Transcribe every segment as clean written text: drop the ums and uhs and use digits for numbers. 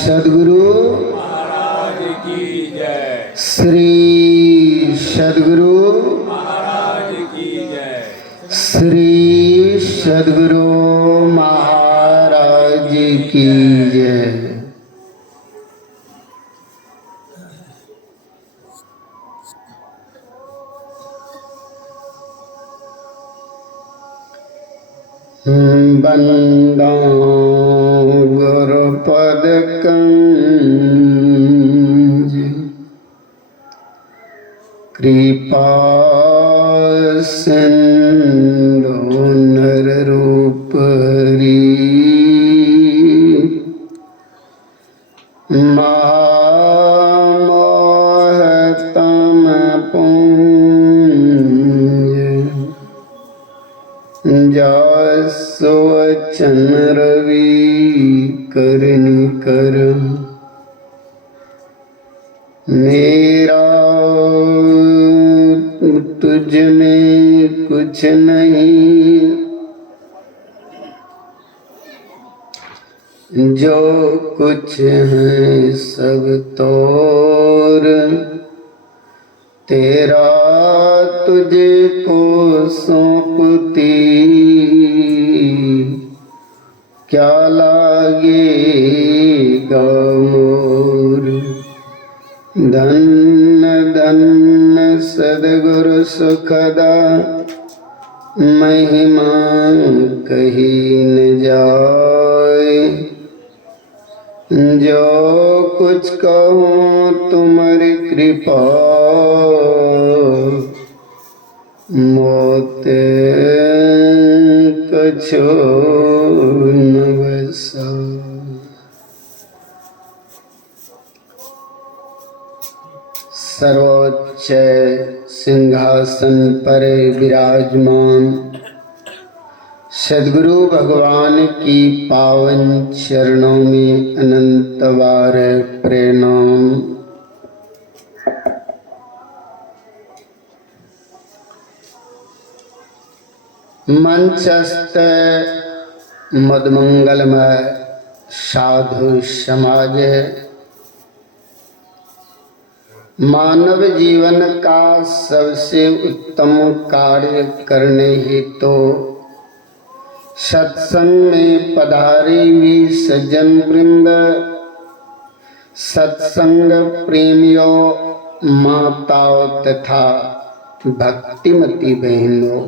सद्गुरु महाराज की जय। श्री सद्गुरु महाराज की जय। श्री सद्गुरु महाराज की जय। बंदो गुरुपद कंज कृपा सिंधु नर रूप हरि महामोह तम पुंज जासु वचन रवि करनि कर मेरा तुझ में कुछ नहीं, जो कुछ है सब तोर तेरा तुझको सौंपती क्या लागेगा मोर। धन्य धन्य सद्गुरु सुखदा महिमा कही न जाए, जो कुछ कहूँ तुम्हारी कृपा मोते कछु न बसा। सर्वोच्च सिंहासन पर विराजमान सद्गुरु भगवान की पावन चरणों में अनंत बार प्रणाम। मंचस्थ मदमंगलमय साधु समाज मानव जीवन का सबसे उत्तम कार्य करने हेतु तो सत्संग में पधारी हुई सज्जन वृंद, सत्संग प्रेमियों, माताओं तथा भक्तिमती बहनों,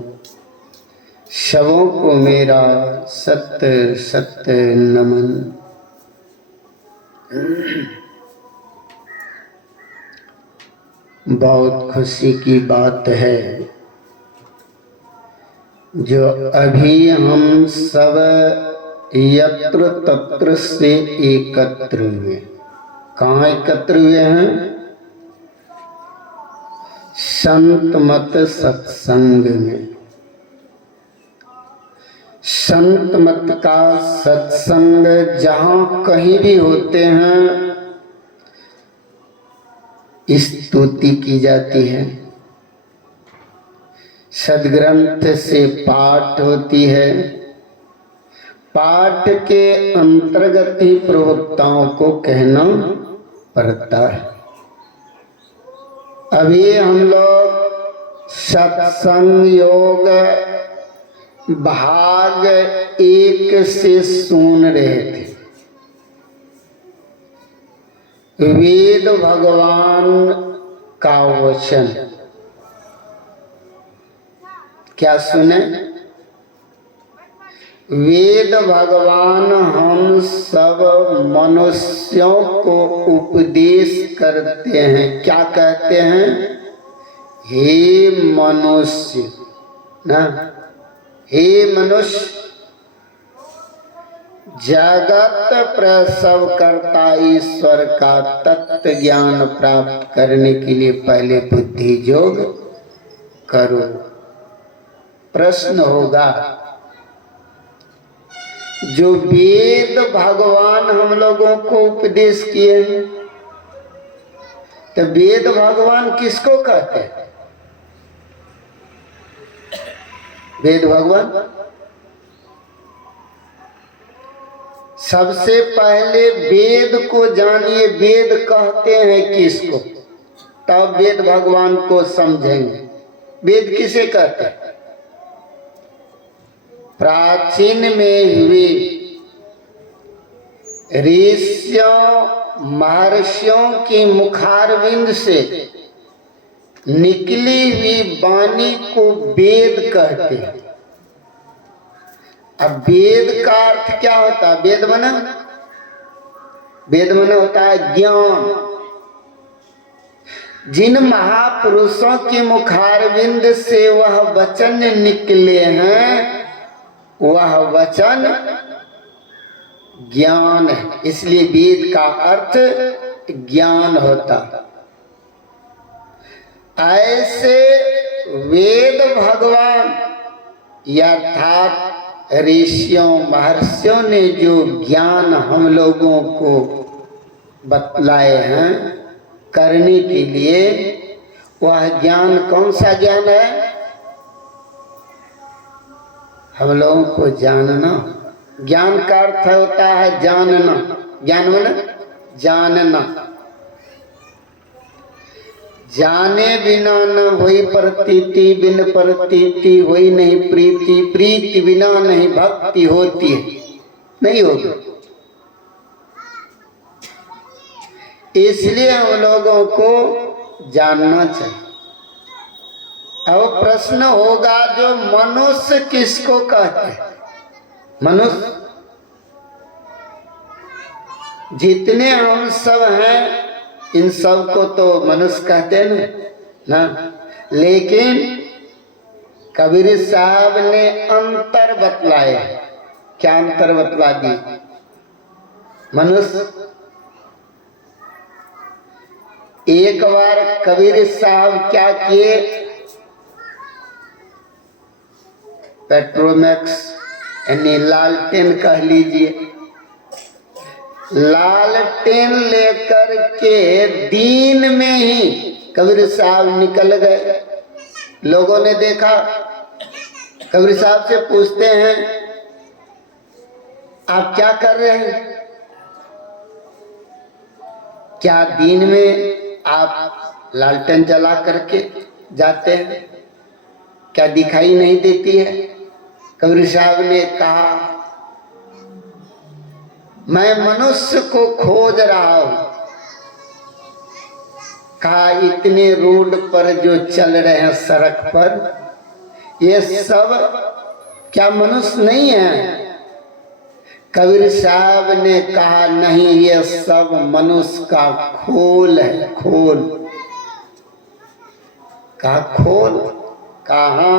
सबों को मेरा सत्य सत्य नमन। बहुत खुशी की बात है जो अभी हम सब यत्र तत्र से एकत्र हुए। कहाँ एकत्र हुए हैं? संत मत सत्संग में। संत मत का सत्संग जहाँ कहीं भी होते हैं स्तुति की जाती है, सद्ग्रंथ से पाठ होती है, पाठ के अंतर्गत ही प्रवक्ताओं को कहना पड़ता है। अभी हम लोग सत्संग योग भाग 1 से सुन रहे थे। वेद भगवान का वचन क्या सुने? वेद भगवान हम सब मनुष्यों को उपदेश करते हैं। क्या कहते हैं? हे मनुष्य ना, हे मनुष्य, जगत प्रसव करता ईश्वर का तत्व ज्ञान प्राप्त करने के लिए पहले बुद्धि योग करो। प्रश्न होगा, जो वेद भगवान हम लोगों को उपदेश किए हैं, तो वेद भगवान किसको कहते हैं? वेद भगवान सबसे पहले वेद को जानिए, वेद कहते हैं किसको, तब वेद भगवान को समझेंगे। वेद किसे कहते हैं? प्राचीन में हुए ऋषियों महर्षियों की मुखारविंद से निकली हुई वाणी को वेद कहते हैं। अब वेद का अर्थ क्या होता है? वेद मना होता है ज्ञान। जिन महापुरुषों के मुखारविंद से वह वचन निकले हैं, वह वचन ज्ञान है। इसलिए वेद का अर्थ ज्ञान होता है। ऐसे वेद भगवान अर्थात ऋषियों महर्षियों ने जो ज्ञान हम लोगों को बतलाए हैं करने के लिए, वह ज्ञान कौन सा ज्ञान है? हम लोगों को जानना। ज्ञान का अर्थ होता है जानना। ज्ञान माने जानना। जाने बिना न होई प्रतीति, बिन प्रतीति होई नहीं प्रीति, प्रीति बिना नहीं भक्ति होती है, नहीं होगी। इसलिए हम लोगों को जानना चाहिए। अब प्रश्न होगा, जो मनुष्य किसको कहते हैं? मनुष्य जितने हम सब हैं, इन सब को तो मनुष्य कहते हैं ना। लेकिन कबीर साहब ने अंतर बतलाया। क्या अंतर बतला दी? मनुष्य, एक बार कबीर साहब क्या किए, पेट्रोमैक्स यानी लालटेन कह लीजिए, लालटेन लेकर के दिन में ही कबीर साहब निकल गए। लोगों ने देखा, कबीर साहब से पूछते हैं, आप क्या कर रहे हैं? क्या दिन में आप लालटेन जला करके जाते हैं? क्या दिखाई नहीं देती है? कबीर साहब ने कहा, मैं मनुष्य को खोज रहा हूं। कहा, इतने रोड पर जो चल रहे हैं सड़क पर, ये सब क्या मनुष्य नहीं है? कबीर साहब ने कहा, नहीं, ये सब मनुष्य का खोल है, खोल। कहा खोल? कहा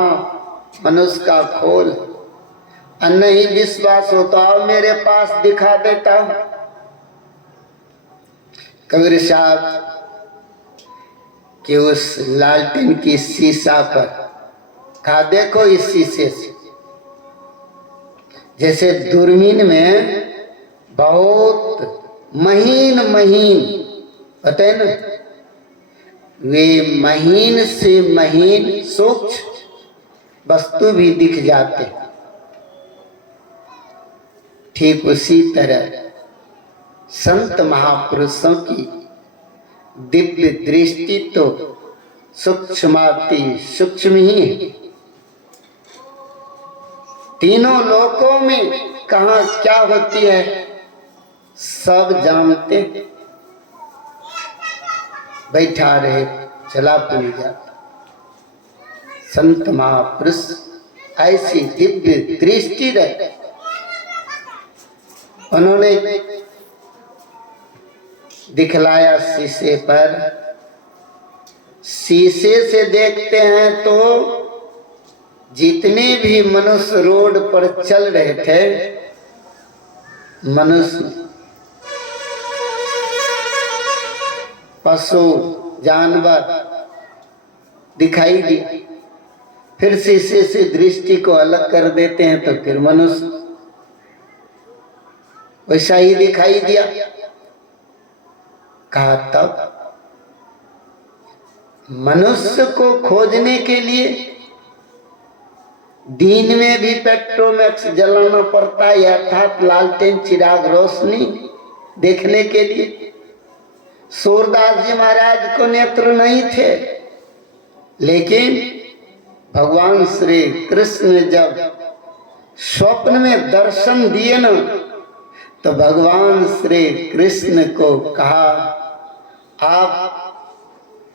मनुष्य का खोल। नहीं विश्वास होता तो मेरे पास दिखा देता हूं। कबीर साहब कि उस लालटेन की शीशा पर कहा, देखो इस शीशे से, जैसे दूरबीन में बहुत महीन होते हैं ना, वे महीन से महीन सूक्ष्म वस्तु भी दिख जाते हैं। ठीक उसी तरह संत महापुरुषों की दिव्य दृष्टि तो सूक्ष्माति सूक्ष्म ही है। तीनों लोकों में कहाँ क्या होती है सब जानते। बैठा रहे चला पुल जाता। संत महापुरुष ऐसी दिव्य दृष्टि रहे, उन्होंने दिखलाया शीशे पर। शीशे से देखते हैं तो जितने भी मनुष्य रोड पर चल रहे थे, मनुष्य, पशु, जानवर दिखाई दी। फिर शीशे से दृष्टि को अलग कर देते हैं तो फिर मनुष्य वैसा ही दिखाई दिया। कहा तब मनुष्य को खोजने के लिए दिन में भी पेट्रोमैक्स जलाना पड़ता है, अर्थात लालटेन चिराग रोशनी देखने के लिए। सूरदास जी महाराज को नेत्र नहीं थे, लेकिन भगवान श्री कृष्ण ने जब स्वप्न में दर्शन दिए न, तो भगवान श्री कृष्ण को कहा आप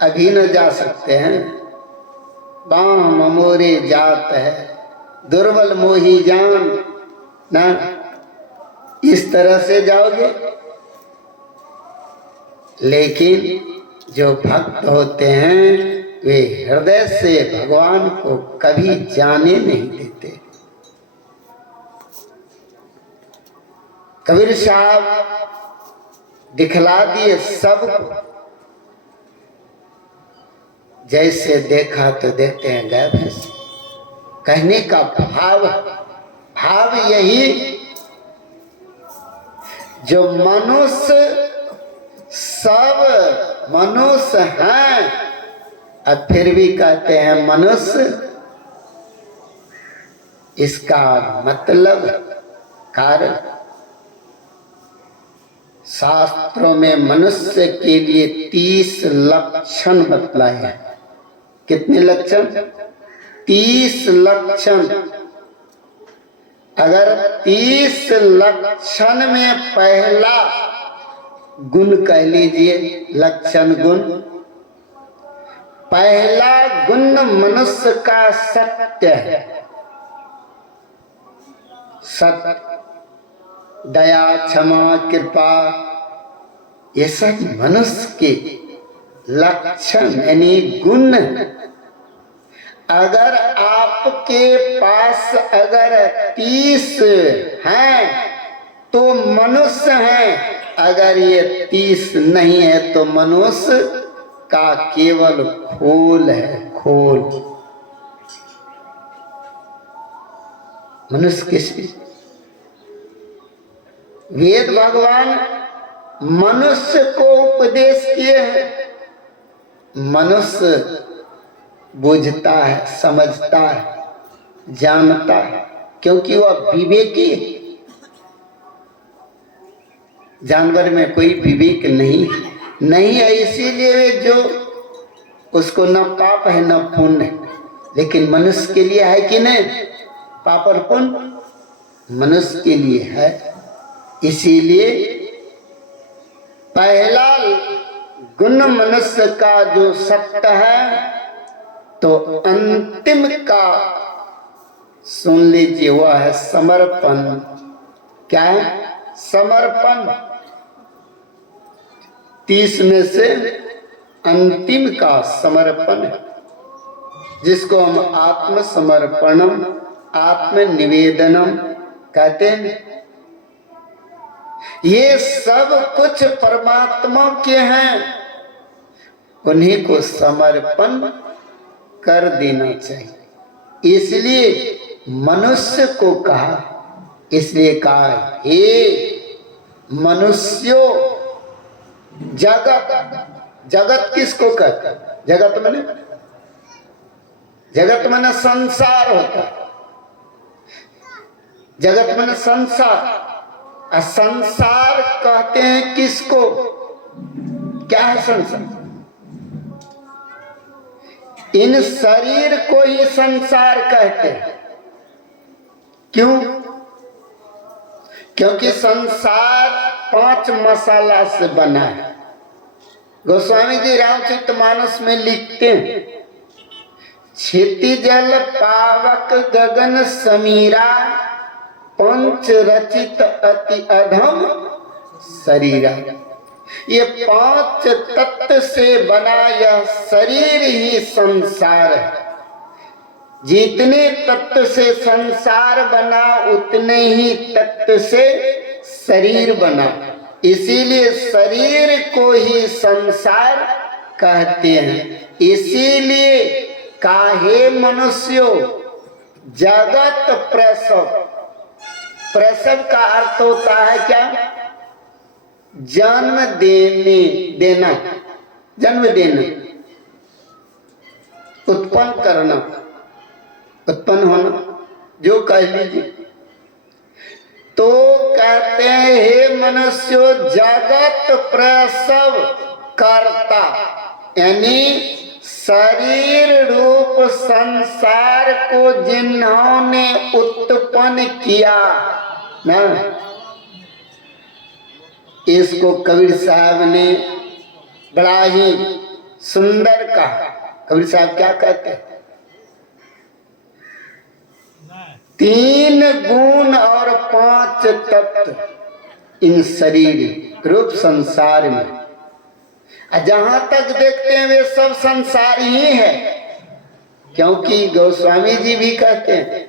अभी न जा सकते हैं, बाम मोरे जात है दुर्बल मोही जान ना, इस तरह से जाओगे। लेकिन जो भक्त होते हैं वे हृदय से भगवान को कभी जाने नहीं देते। कबीर साहब दिखला दिए सबको, जैसे देखा तो देखते हैं गए भैंस। कहने का भाव यही, जो मनुष्य सब मनुष्य हैं और फिर भी कहते हैं मनुष्य, इसका मतलब कारण शास्त्रों में मनुष्य के लिए 30 लक्षण बतलाए हैं। कितने लक्षण? 30 लक्षण। अगर 30 लक्षण में पहला गुण कह लीजिए, लक्षण गुण, पहला गुण मनुष्य का सत्य है। सत्य, दया, क्षमा, कृपा, ये सब मनुष्य के लक्षण यानी गुण। अगर आपके पास अगर 30 हैं तो मनुष्य हैं, अगर ये 30 नहीं है तो मनुष्य का केवल खोल है, खोल। मनुष्य किसी वेद भगवान मनुष्य को उपदेश किए हैं। मनुष्य बुझता है, समझता है, जानता है, क्योंकि वह विवेकी है। जानवर में कोई विवेक नहीं है, इसीलिए जो उसको न पाप है न पुण्य है। लेकिन मनुष्य के लिए है कि नहीं? पाप और पुण्य मनुष्य के लिए है। इसीलिए पहला गुण मनुष्य का जो सत्य है, तो अंतिम का सुन लीजिए, वह है समर्पण। क्या है? समर्पण। 30 में से अंतिम का समर्पण है, जिसको हम आत्मसमर्पणम, आत्मनिवेदनम कहते हैं। ये सब कुछ परमात्मा के हैं, उन्हीं को समर्पण कर देना चाहिए। इसलिए मनुष्य को कहा, इसलिए कहा हे मनुष्यों। जगत किसको कहता है? जगत माने संसार होता है। जगत माने संसार। संसार कहते हैं किसको? क्या है संसार? इन शरीर को ही संसार कहते हैं। क्यों? क्योंकि संसार 5 मसाला से बना है। गोस्वामी जी रामचरितमानस में लिखते हैं, क्षिति जल पावक गगन समीरा, पंच रचित अति अधम शरीरा। ये 5 तत्व से बना यह शरीर ही संसार है। जितने तत्व से संसार बना, उतने ही तत्व से शरीर बना। इसीलिए शरीर को ही संसार कहते हैं। इसीलिए काहे मनुष्यों जगत प्रसव। प्रसव का अर्थ होता है क्या? जन्म देना, जन्म देना, उत्पन्न करना, उत्पन्न होना। जो कह लीजिए। तो कहते हैं हे मनुष्यो जगत प्रसव करता, यानी शरीर रूप संसार को जिन्होंने उत्पन्न किया ना, इसको कबीर साहब ने बड़ा ही सुंदर कहा। कबीर साहब क्या कहते हैं? 3 गुण और 5 तत्व इन शरीर रूप संसार में। जहां तक देखते हैं वे सब संसार ही है, क्योंकि गोस्वामी जी भी कहते हैं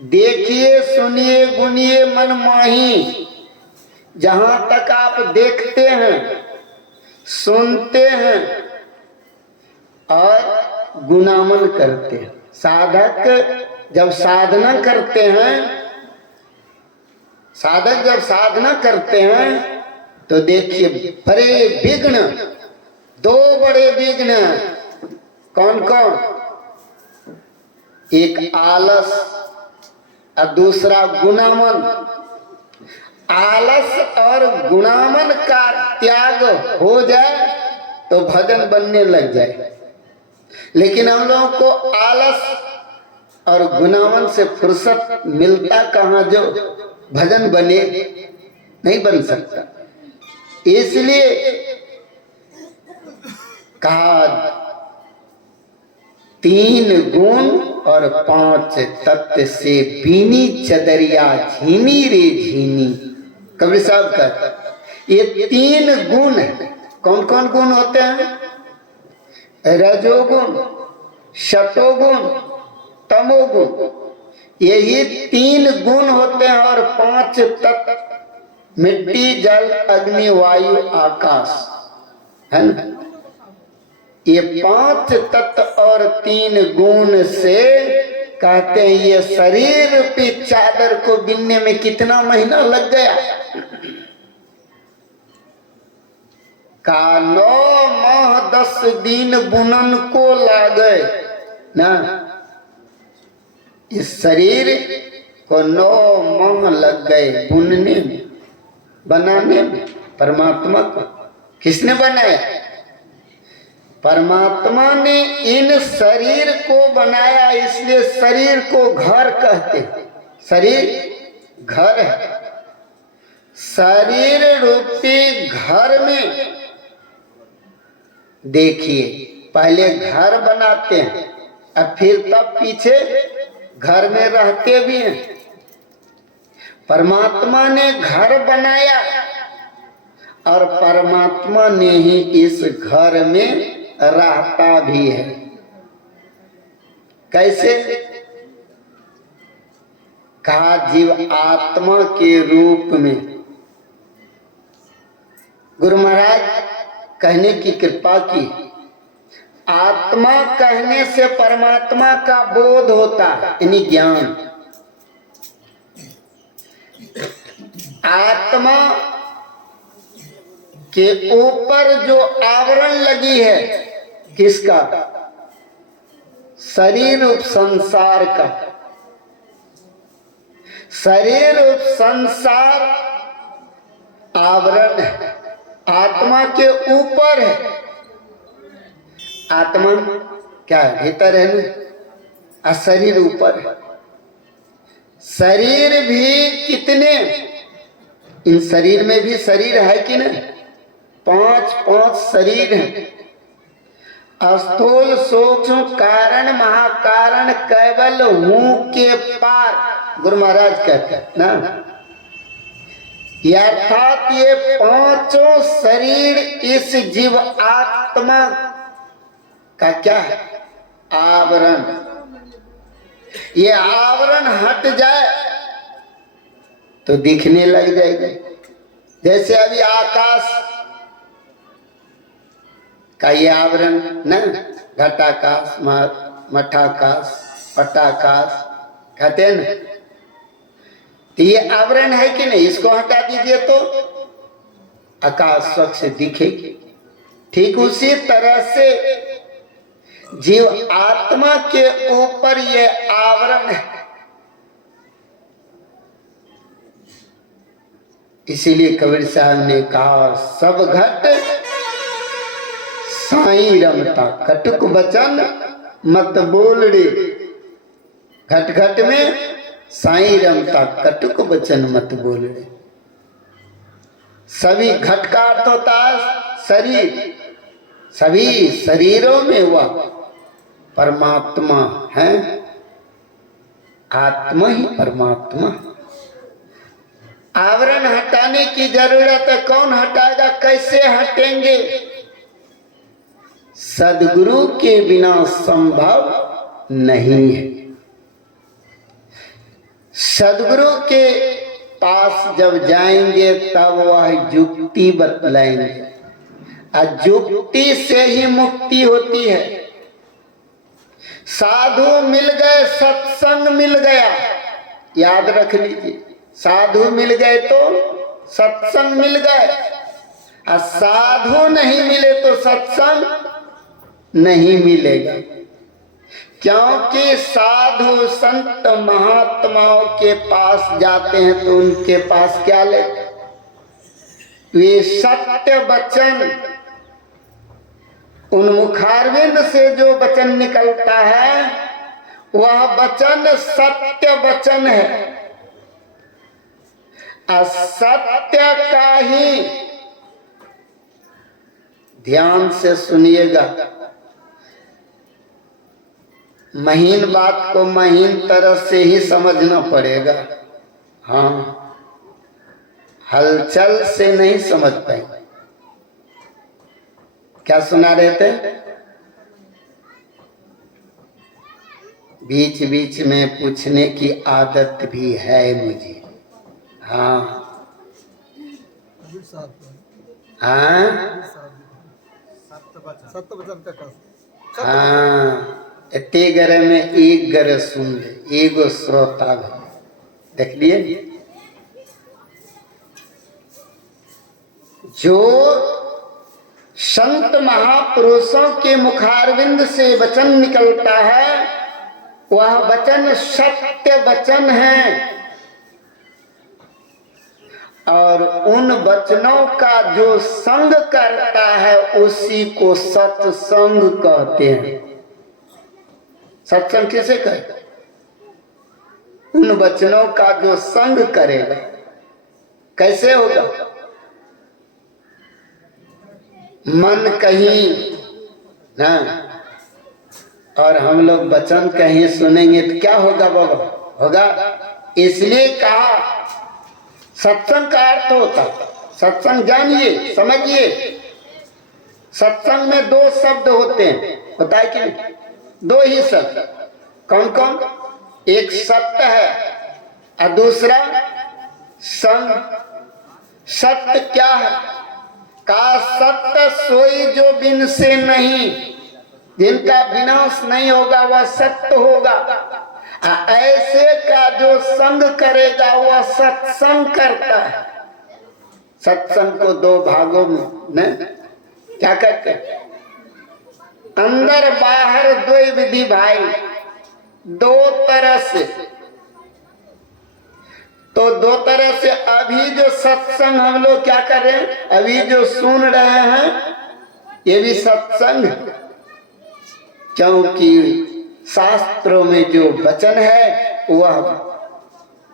देखिए सुनिए गुनिए मन माही। जहां तक आप देखते हैं, सुनते हैं और गुणामन करते हैं। साधक जब साधना करते हैं, साधक जब साधना करते हैं तो देखिए बड़े विघ्न, 2 बड़े विघ्न। कौन कौन? एक आलस और दूसरा गुणामन। आलस और गुणामन का त्याग हो जाए तो भजन बनने लग जाए। लेकिन हम लोगों को आलस और गुणामन से फुर्सत मिलता कहाँ जो भजन बने? नहीं बन सकता। इसलिए कहा 3 गुण और 5 तत्व से बीनी चदरिया झीनी रे झीनी। कबीर साहब कहते ये 3 गुण है। कौन कौन गुण होते हैं? रजोगुण, सतोगुण, तमोगुण। यही 3 गुण होते हैं और 5 तत्व, मिट्टी जल अग्नि वायु आकाश, है ना? ये 5 तत्व और 3 गुण से कहते हैं ये शरीर रूपी चादर को बिनने में कितना महीना लग गया? का 9 माह 10 दिन बुनन को लागे ना। इस शरीर को 9 माह लग गए बुनने में, बनाने में। परमात्मा को किसने बनाया? परमात्मा ने इन शरीर को बनाया, इसलिए शरीर को घर कहते हैं। शरीर घर है। शरीर रूपी घर में देखिए पहले घर बनाते हैं और फिर तब पीछे घर में रहते भी हैं। परमात्मा ने घर बनाया और परमात्मा ने ही इस घर में रहता भी है। कैसे? कहा जीव आत्मा के रूप में। गुरु महाराज कहने की कृपा की। आत्मा कहने से परमात्मा का बोध होता है, यानी ज्ञान। आत्मा के ऊपर जो आवरण लगी है, किसका? शरीर रूप संसार का। शरीर रूप संसार आवरण है, आत्मा के ऊपर है। आत्मा क्या है? भीतर है ना, शरीर ऊपर है। शरीर भी कितने? इन शरीर में भी शरीर है कि नहीं? 5 शरीर हैं। स्थूल सूक्ष्म कारण महाकारण केवल हूं के पार। गुरु महाराज कहते हैं ना, अर्थात ये 5 शरीर इस जीव आत्मा का क्या है? आवरण। ये आवरण हट जाए तो दिखने लग जाएगा। जैसे अभी आकाश का ये आवरण न, घटाकाश, मठाकाश, पटाकाश कहते हैं ना, तो ये आवरण है कि नहीं? इसको हटा दीजिए तो आकाश स्वच्छ दिखेगी। ठीक उसी तरह से जीव आत्मा के ऊपर ये आवरण है, इसीलिए कबीर साहब ने कहा सब घट साईं रमता, कटुक बचन मत बोल रे। घट घट में साईं रमता, कटुक बचन मत बोल रे। सभी घट का अर्थ होता है शरीर, सभी शरीरों में हुआ परमात्मा है, आत्मा ही परमात्मा। आवरण हटाने की जरूरत है, कौन हटाएगा, कैसे हटेंगे? सदगुरु के बिना संभव नहीं है। सदगुरु के पास जब जाएंगे तब वह युक्ति बतलाएंगे, और युक्ति से ही मुक्ति होती है। साधु मिल गए, सत्संग मिल गया, याद रख लीजिए। साधु मिल गए तो सत्संग मिल गए, और साधु नहीं मिले तो सत्संग नहीं मिलेगा। क्योंकि साधु संत महात्माओं के पास जाते हैं तो उनके पास क्या लेते? वे सत्य वचन, उन मुखारविंद से जो वचन निकलता है वह वचन सत्य वचन है। असत्य का ही, ध्यान से सुनिएगा, महीन बात को महीन तरह से ही समझना पड़ेगा। हाँ, हलचल से नहीं समझ पाएंगे। क्या सुना रहे थे? बीच बीच में पूछने की आदत भी है मुझे। हाँ हाँ हाँ, इतने गरे में एक गरे सुन ले, एगो श्रोता भी। देख लिए, जो संत महापुरुषों के मुखारविंद से वचन निकलता है वह वचन सत्य वचन है, और उन वचनों का जो संग करता है उसी को सत्संग कहते हैं। सत्संग किसे कहते? उन वचनों का जो संग करेगा। कैसे होगा? मन कहीं ना, और हम लोग वचन कहीं सुनेंगे तो क्या होगा बाबा? होगा। इसलिए कहा सत्संग का अर्थ होता, सत्संग जानिए, समझिए। सत्संग में दो शब्द होते हैं, होता है कि नहीं? दो ही शब्द। कौन कौन? एक सत्य है और दूसरा संग। सत्य क्या है? का सत्य सोई जो बिन से नहीं, जिनका विनाश नहीं होगा वह सत्य होगा। ऐसे का जो संग करेगा वह सत्संग करता है। सत्संग को दो भागों में क्या कहते हैं? अंदर बाहर द्वै विधि भाई, दो तरह से। तो दो तरह से अभी जो सत्संग हम लोग क्या कर रहे हैं, अभी जो सुन रहे हैं ये भी सत्संग, क्योंकि शास्त्रों में जो वचन है वह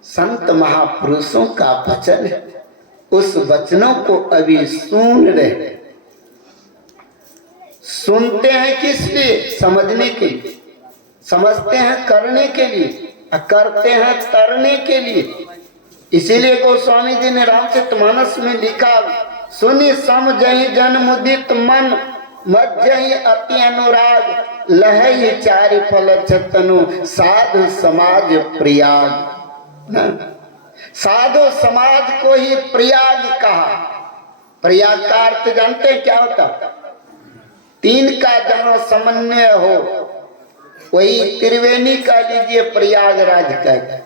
संत महापुरुषों का वचन है। उस वचनों को अभी सुन रहे। सुनते हैं किस लिए? समझने के लिए। समझते हैं करने के लिए, करते हैं तरने के लिए। इसीलिए गोस्वामी जी ने रामचरितमानस में लिखा, सुनि समझहि जन मुदित मन, मज्जहि अति अनुराग, लहहि चारि फल चतनु, साधु समाज प्रयाग। साधु समाज को ही प्रयाग कहा। प्रयाग का अर्थ जानते हैं क्या होता? तीन का जहां समन्वय हो वही त्रिवेणी कह लीजिए, प्रयागराज कह।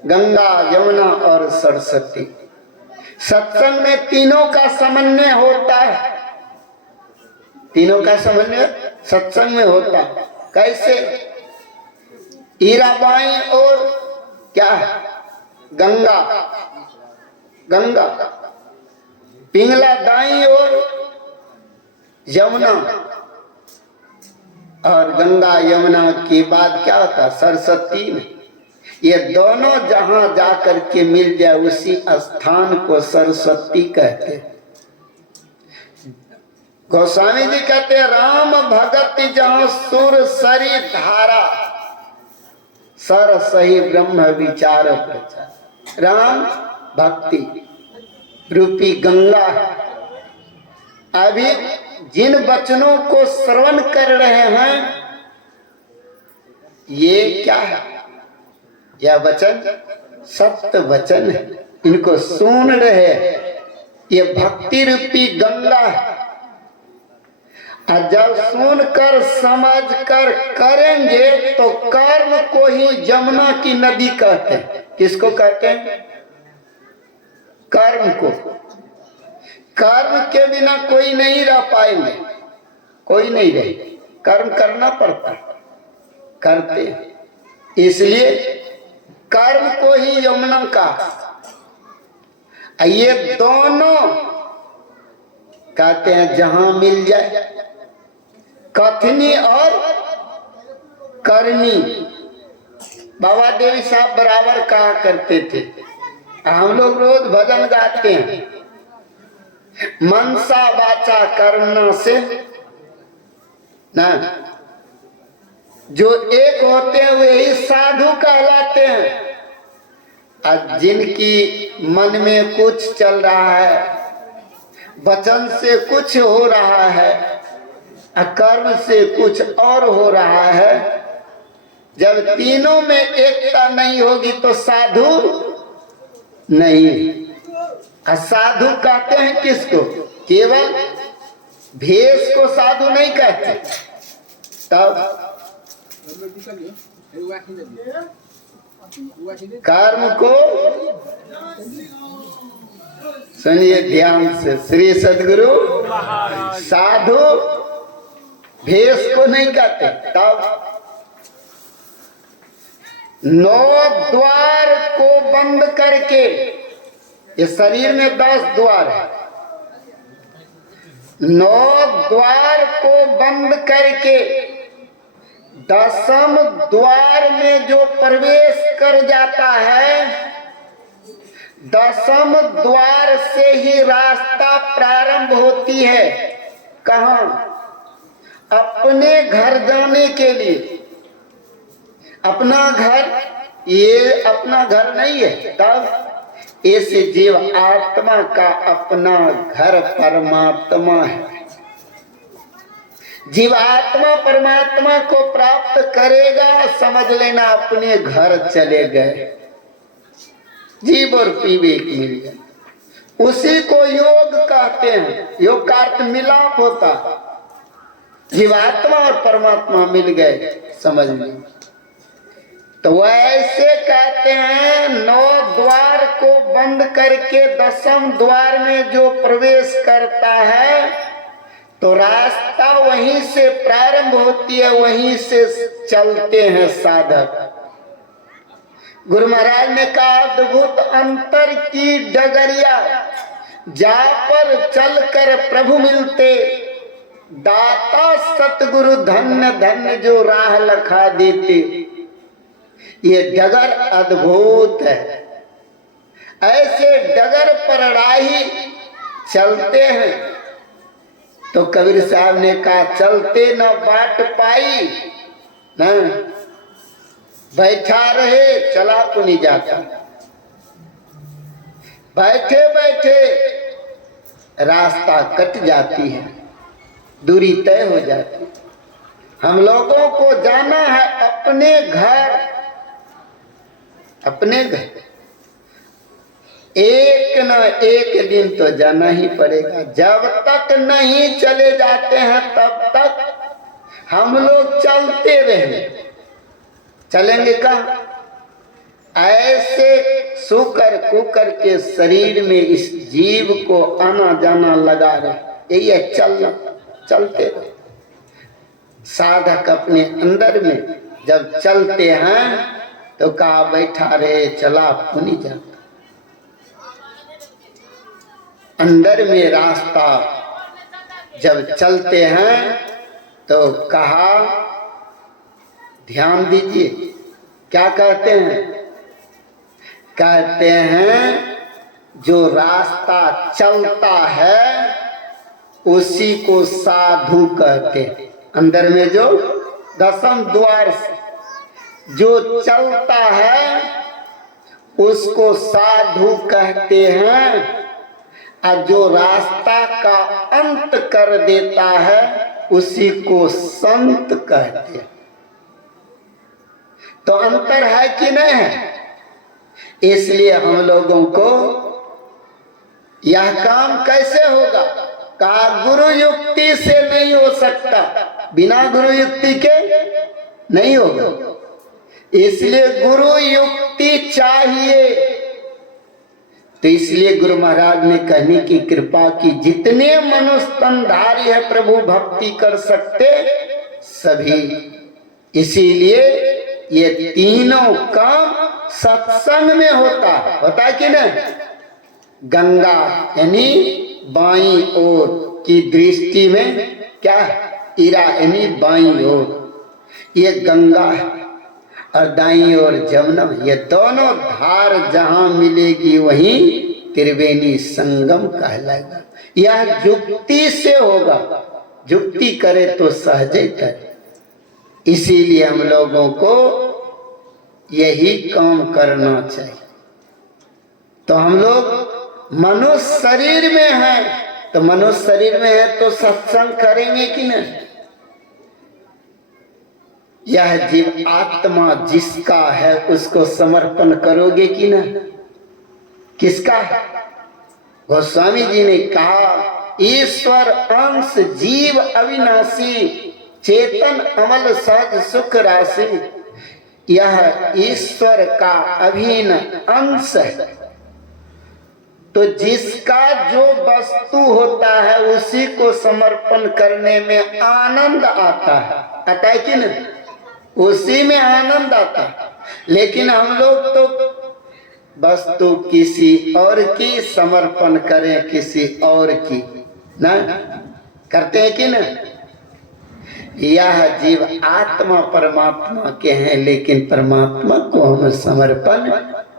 गंगा, यमुना और सरस्वती। सत्संग में तीनों का समन्वय होता है। तीनों का समन्वय सत्संग में होता है। कैसे? हीराबाई और क्या है? गंगा, गंगा, पिंगला दाईं ओर यमुना, और गंगा यमुना के बाद क्या होता? सरस्वती में। ये दोनों जहां जाकर के मिल जाए उसी स्थान को सरस्वती कहते हैं। गोस्वामी जी कहते हैं राम भगत जहां सुर सरी धारा, सर सही ब्रह्म विचार प्रचार। राम भक्ति रूपी गंगा है। अभी जिन वचनों को श्रवण कर रहे हैं ये क्या है? यह वचन सत्य वचन है, इनको सुन रहे हैं। ये भक्ति रूपी गंगा है। और जब सुनकर समझकर करेंगे तो कर्म को ही यमुना की नदी कहते हैं। किसको कहते हैं? कर्म को। कर्म के बिना कोई नहीं रह पाएंगे, कोई नहीं रहे। कर्म करना पड़ता है, करते हैं। इसलिए कर्म को ही यमुना का। ये दोनों कहते हैं जहां मिल जाए, कथनी और करनी। बाबा देवी साहब बराबर कहा करते थे, हम लोग रोज भजन गाते हैं, मनसा वाचा करना से ना, जो एक होते हैं वही साधु कहलाते हैं। और जिनकी मन में कुछ चल रहा है, वचन से कुछ हो रहा है, कर्म से कुछ और हो रहा है, जब तीनों में एकता नहीं होगी तो साधु नहीं। साधु कहते हैं किसको? केवल भेष को साधु नहीं कहते। तब कर्म को सुनिए ध्यान से, श्री सद्गुरु साधु भेष को नहीं कहते। तब 9 द्वार को बंद करके, ये शरीर में 10 द्वार है, 9 द्वार को बंद करके 10वें द्वार में जो प्रवेश कर जाता है, 10वें द्वार से ही रास्ता प्रारंभ होती है। कहाँ? अपने घर जाने के लिए। अपना घर, ये अपना घर नहीं है। तब इस जीव आत्मा का अपना घर परमात्मा है। जीवात्मा परमात्मा को प्राप्त करेगा, समझ लेना अपने घर चले गए, जीव और विवेक मिल गए। उसी को योग कहते हैं। योग का अर्थ मिलाप होता है। जीवात्मा और परमात्मा मिल गए, समझ लीजिए। तो वैसे कहते हैं 9 द्वार को बंद करके 10वें द्वार में जो प्रवेश करता है तो रास्ता वहीं से प्रारंभ होती है, वहीं से चलते हैं साधक। गुरु महाराज ने कहा अद्भुत अंतर की डगरिया, जा पर चलकर प्रभु मिलते, दाता सतगुरु धन्य धन्य जो राह लखा देते। ये डगर अद्भुत है। ऐसे डगर पर राही चलते हैं तो कबीर साहब ने कहा चलते न बाट पाई, न बैठा रहे चला तो नहीं जाता। बैठे बैठे रास्ता कट जाती है, दूरी तय हो जाती है। हम लोगों को जाना है अपने घर, अपने घर। एक न एक दिन तो जाना ही पड़ेगा। जब तक नहीं चले जाते हैं तब तक हम लोग चलते रहेंगे। चलेंगे कहाँ? ऐसे सुकर कुकर के शरीर में इस जीव को आना जाना लगा रहे। यही है चलना, चलते रहे। साधक अपने अंदर में जब चलते हैं तो कहा बैठा रहे, चला पुनी जाता। अंदर में रास्ता जब चलते हैं तो कहा, ध्यान दीजिए क्या कहते हैं, कहते हैं जो रास्ता चलता है उसी को साधु कहते हैं। अंदर में जो दसम द्वार से जो चलता है उसको साधु कहते हैं, और जो रास्ता का अंत कर देता है उसी को संत कहते हैं। तो अंतर है कि नहीं है? इसलिए हम लोगों को यह काम कैसे होगा? कहा गुरु युक्ति से नहीं हो सकता, बिना गुरु युक्ति के नहीं होगा। इसलिए गुरु युक्ति चाहिए। तो इसलिए गुरु महाराज ने कहने की कृपा की, जितने मनुष्य तनधारी है प्रभु भक्ति कर सकते सभी। इसीलिए ये तीनों काम सत्संग में होता है कि नहीं? गंगा यानी बाईं ओर की दृष्टि में क्या है? इरा यानी बाईं ओर, ये गंगा है, और दाईं ओर जमुना। ये दोनों धार जहां मिलेगी वहीं त्रिवेणी संगम कहलाएगा। यह जुक्ति से होगा, जुक्ति करे तो सहज ही करे। इसीलिए हम लोगों को यही काम करना चाहिए। तो हम लोग मनुष्य शरीर में हैं, तो मनुष्य शरीर में है तो सत्संग करेंगे कि नहीं? यह जीव आत्मा जिसका है उसको समर्पण करोगे कि नहीं? किसका है? गोस्वामी जी ने कहा, ईश्वर अंश जीव अविनाशी, चेतन अमल सहज सुख राशि। यह ईश्वर का अभिन्न अंश है। तो जिसका जो वस्तु होता है उसी को समर्पण करने में आनंद आता है कि नहीं? उसी में आनंद आता है। लेकिन हम लोग तो वस्तु किसी और की समर्पण करें, किसी और की ना करते हैं कि नहीं? यह जीव आत्मा परमात्मा के हैं, लेकिन परमात्मा को हम समर्पण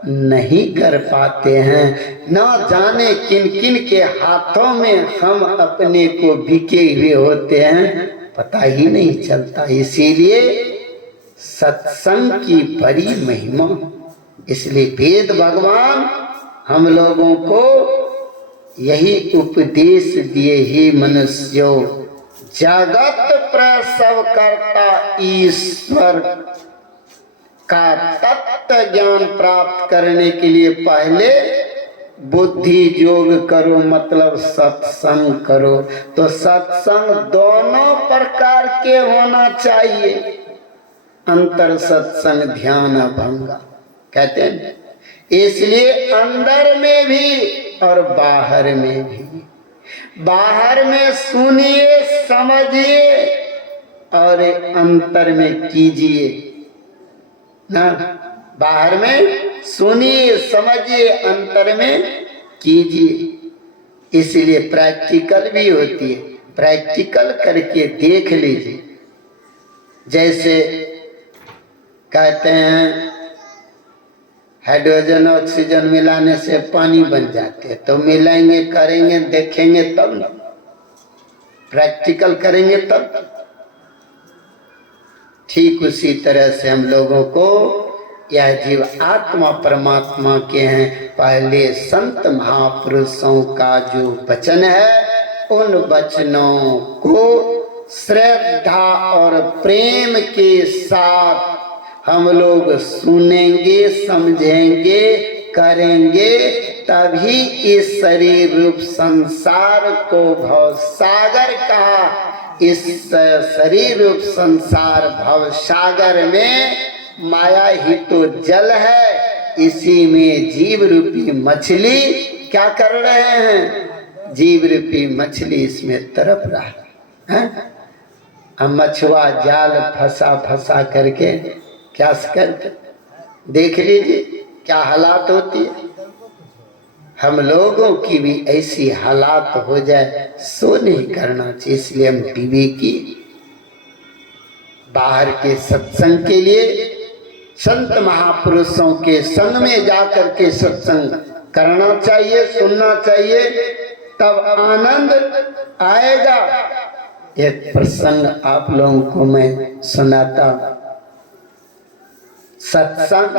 नहीं कर पाते हैं। न जाने किन किन के हाथों में हम अपने को बिके हुए होते हैं, पता ही नहीं चलता। इसीलिए सत्संग की बड़ी महिमा। इसलिए वेद भगवान हम लोगों को यही उपदेश दिए, ही मनुष्यों जगत प्रसव करता ईश्वर का तत्व ज्ञान प्राप्त करने के लिए पहले बुद्धि योग करो, मतलब सत्संग करो। तो सत्संग दोनों प्रकार के होना चाहिए। अंतर सत्संग ध्यान भंगा कहते हैं। इसलिए अंदर में भी और बाहर में भी। बाहर में सुनिए समझिए और अंतर में कीजिए ना। बाहर में सुनिए समझिए, अंतर में कीजिए। इसलिए प्रैक्टिकल भी होती है, प्रैक्टिकल करके देख लीजिए। जैसे कहते हैं हाइड्रोजन ऑक्सीजन मिलाने से पानी बन जाते हैं, तो मिलाएंगे, करेंगे, देखेंगे तब ना, प्रैक्टिकल करेंगे तब। ठीक उसी तरह से हम लोगों को यह जीव आत्मा परमात्मा के हैं। पहले संत महापुरुषों का जो वचन है, उन वचनों को श्रद्धा और प्रेम के साथ हम लोग सुनेंगे, समझेंगे, करेंगे, तभी इस शरीर रूप संसार को भव सागर कहा। इस शरीर रूप संसार भव सागर में माया ही तो जल है। इसी में जीव रूपी मछली क्या कर रहे हैं? जीव रूपी मछली इसमें तरफ रहा है। हम मछुआ जाल फंसा फंसा करके क्या करते? देख लीजिए क्या हालात होती है। हम लोगों की भी ऐसी हालात हो जाए, सो नहीं करना चाहिए। इसलिए हम टीवी की बाहर के सत्संग के लिए संत महापुरुषों के संग में जाकर के सत्संग करना चाहिए, सुनना चाहिए, तब आनंद आएगा। एक प्रसंग आप लोगों को मैं सुनाता। सत्संग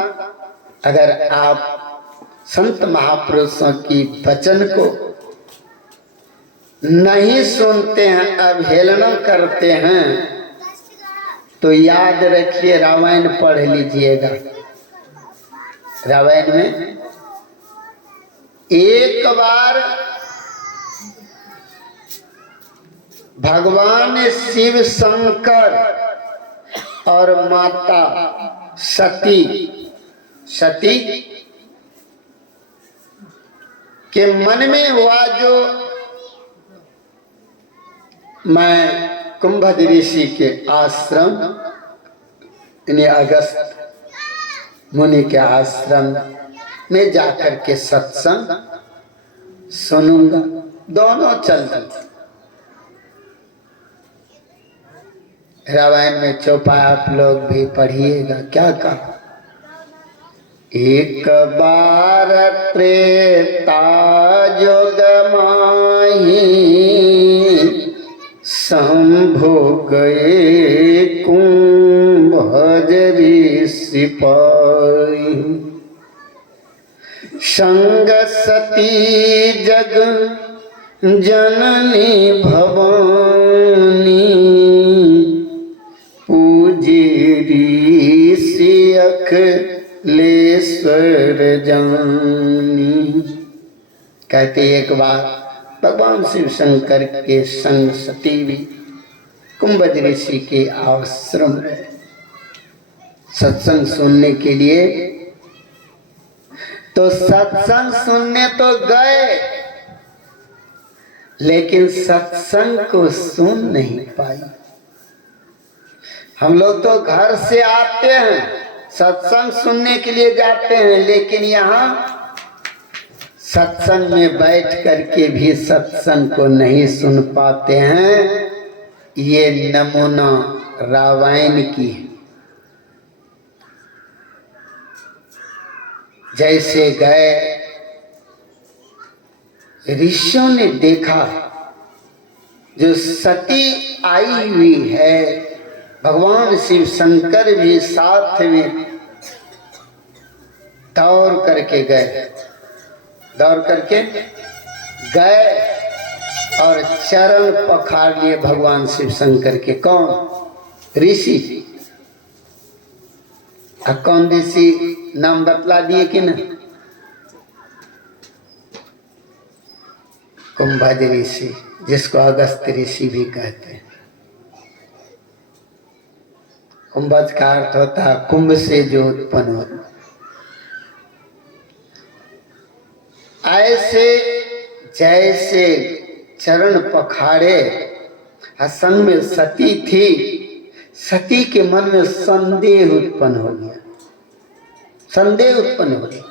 अगर आप संत महापुरुषों की वचन को नहीं सुनते हैं, अवहेलना करते हैं, तो याद रखिए रामायण पढ़ लीजिएगा। रामायण में एक बार भगवान शिव शंकर और माता सती के मन में हुआ, जो मैं कुंभज ऋषि के आश्रम यानी अगस्त मुनि के आश्रम में जाकर के सत्संग सुनूंगा। दोनों चल दी। रामायण में चौपाई आप लोग भी पढ़िएगा। क्या कहा? एक बार त्रेता युग माही शंभु गए कुंभज ऋषि पाई। संग सती जग जननी भवानी पूजी ऋषि अखिलेश्वर जानी। कहते एक बार भगवान शिव शंकर के संग सती भी कुंभज ऋषि के आश्रम में सत्संग सुनने के लिए, तो सत्संग सुनने तो गए, लेकिन सत्संग को सुन नहीं पाई। हम लोग तो घर से आते हैं, सत्संग सुनने के लिए जाते हैं, लेकिन यहाँ सत्संग में बैठ करके भी सत्संग को नहीं सुन पाते हैं। ये नमूना रामायण की है। जैसे गए, ऋषियों ने देखा जो सती आई हुई है, भगवान शिव शंकर भी साथ में दौड़ करके गए और चरण पखार लिए भगवान शिव शंकर के। कौन? ऋषि। अब कौन ऋषि नाम बतला दिए कि ना? कुंभज ऋषि, जिसको अगस्त ऋषि भी कहते हैं। कुंभज का अर्थ होता है कुंभ से जो उत्पन्न होता। ऐसे जैसे चरण पखाड़े, संग में सती थी, सती के मन में संदेह उत्पन्न हो गया। संदेह उत्पन्न हो गया।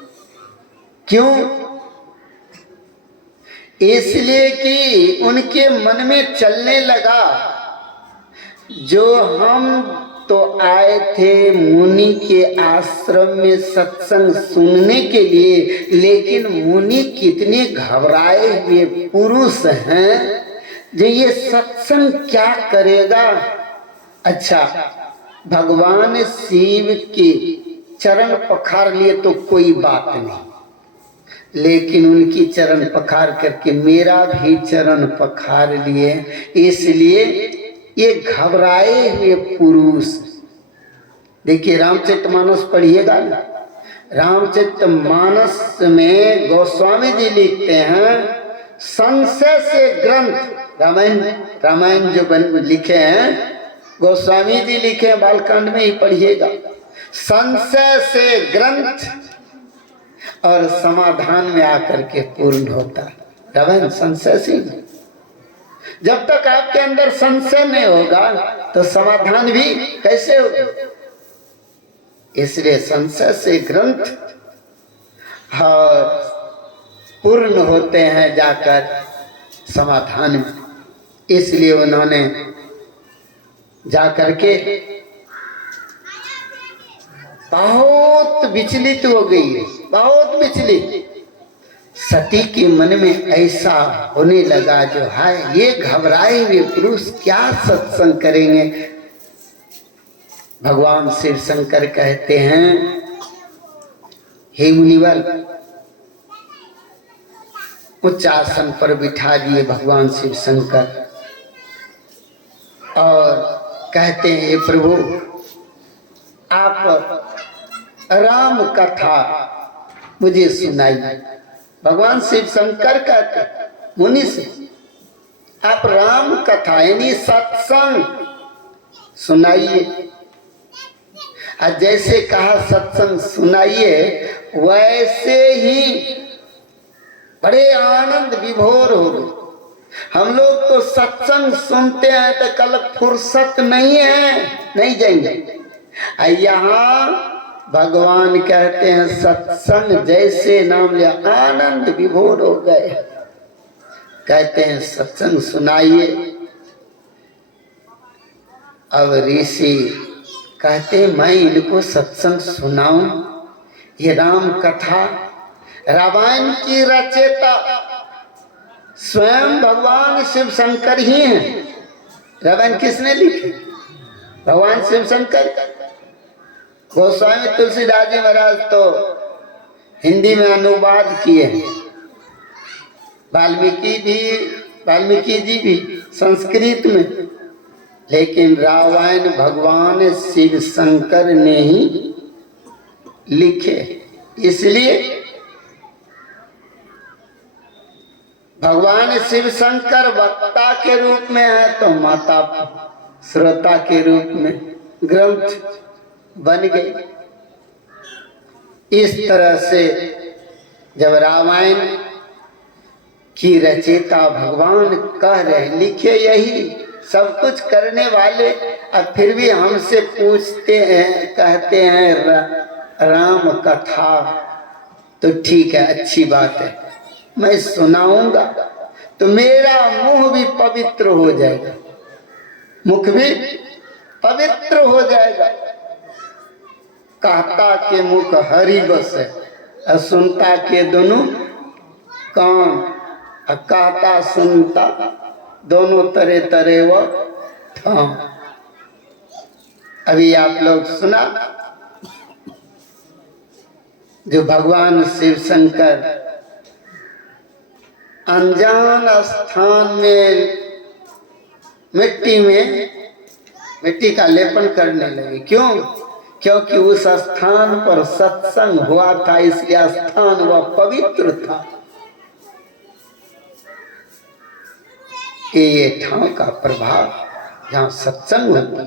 क्यों? इसलिए कि उनके मन में चलने लगा, जो हम तो आए थे मुनि के आश्रम में सत्संग सुनने के लिए, लेकिन मुनि कितने घबराए हुए पुरुष हैं, जो ये सत्संग क्या करेगा। अच्छा, भगवान शिव के चरण पखार लिए तो कोई बात नहीं, लेकिन उनकी चरण पखार करके मेरा भी चरण पखार लिए, इसलिए ये घबराए हुए पुरुष। देखिए रामचरितमानस पढ़िएगा ना, रामचरितमानस में गोस्वामी जी लिखते हैं, संशय से ग्रंथ, रामायण जो लिखे हैं गोस्वामी जी लिखे हैं, बालकांड में ही पढ़िएगा। संशय से ग्रंथ और समाधान में आकर के पूर्ण होता है। रामायण संशय से, जब तक आपके अंदर संशय नहीं होगा तो समाधान भी कैसे होगा। इसलिए संशय से ग्रंथ और पूर्ण होते हैं जाकर समाधान में। इसलिए उन्होंने जाकर के बहुत विचलित हो गई है, बहुत विचलित। सती के मन में ऐसा होने लगा जो है ये घबराए हुए पुरुष क्या सत्संग करेंगे। भगवान शिव शंकर कहते हैं, हे मुनिवर, उच्च आसन पर बिठा दिए भगवान शिव शंकर और कहते हैं, हे प्रभु आप राम कथा मुझे सुनाइए। भगवान शिव शंकर कहते मुनि से, आप राम कथा यानी सत्संग सुनाइए। और जैसे कहा सत्संग सुनाइए, वैसे ही बड़े आनंद विभोर हो गए। हम लोग तो सत्संग सुनते हैं तो कल फुर्सत नहीं है, नहीं जाएंगे। यहाँ भगवान कहते हैं सत्संग जैसे नाम लिया आनंद विभोर हो गए। कहते हैं सत्संग सुनाइए। अब ऋषि कहते हैं मैं इनको सत्संग सुनाऊं? ये राम कथा रामायण की रचयिता स्वयं भगवान शिव शंकर ही हैं। रामायण किसने लिखी? भगवान शिव शंकर। गोस्वामी तुलसीदास जी महाराज तो हिंदी में अनुवाद किए हैं, वाल्मीकि जी भी संस्कृत में, लेकिन रामायण भगवान शिव शंकर ने ही लिखे। इसलिए भगवान शिव शंकर वक्ता के रूप में है तो माता श्रोता के रूप में ग्रंथ बन गए। इस तरह से जब रामायण की रचयिता भगवान कह रहे, लिखे यही सब कुछ करने वाले, अब फिर भी हमसे पूछते हैं, कहते हैं राम कथा, तो ठीक है, अच्छी बात है, मैं सुनाऊंगा तो मेरा मुंह भी पवित्र हो जाएगा, मुख भी पवित्र हो जाएगा। कहता के मुख हरि बस है, और सुनता के दोनों कान, और कहता सुनता दोनों तरह तरह वो थाम। अभी आप लोग सुना जो भगवान शिव शंकर अनजान स्थान में मिट्टी का लेपन करने लगे। क्यों? क्योंकि उस स्थान पर सत्संग हुआ था, इसलिए स्थान वह पवित्र था कि ये ठाव का प्रभाव जहाँ सत्संग होता,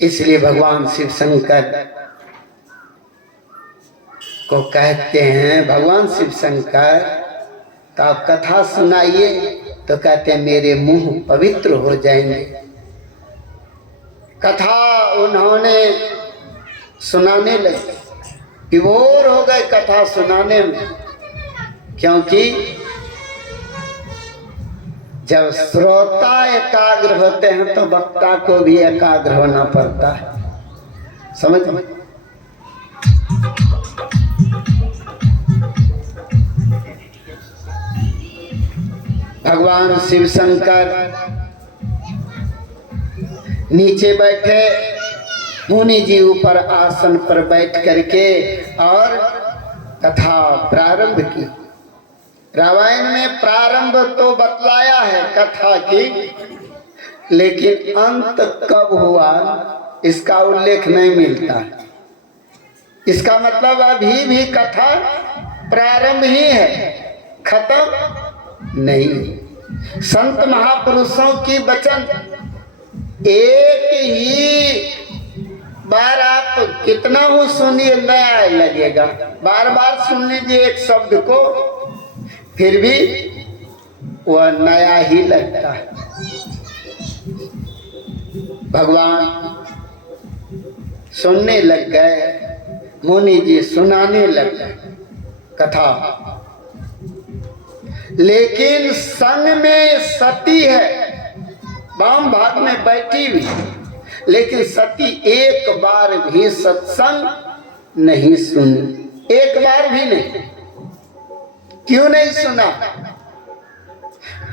इसलिए भगवान शिव शंकर को कहते हैं, भगवान शिव शंकर तो आप कथा सुनाइए, तो कहते हैं मेरे मुंह पवित्र हो जाएंगे। कथा उन्होंने सुनाने लगे, विभोर हो गए कथा सुनाने में, क्योंकि जब श्रोता एकाग्र होते हैं तो वक्ता को भी एकाग्र होना पड़ता है। समझ में? भगवान शिव शंकर नीचे बैठे, मुनि जी ऊपर आसन पर बैठ करके और कथा प्रारंभ की। रामायण में प्रारंभ तो बतलाया है कथा की, लेकिन अंत कब हुआ इसका उल्लेख नहीं मिलता है। इसका मतलब अभी भी कथा प्रारंभ ही है, खत्म नहीं। संत महापुरुषों की वचन एक ही बार आप कितना हो सुनिए, नया लगेगा। बार बार सुन लीजिए एक शब्द को, फिर भी वह नया ही लगता है। भगवान सुनने लग गए। मुनि जी सुनाने लग गए कथा। लेकिन संग में सती है, वाम भाग में बैठी हुई, लेकिन सती एक बार भी सत्संग नहीं सुनी, एक बार भी नहीं। क्यों नहीं सुना?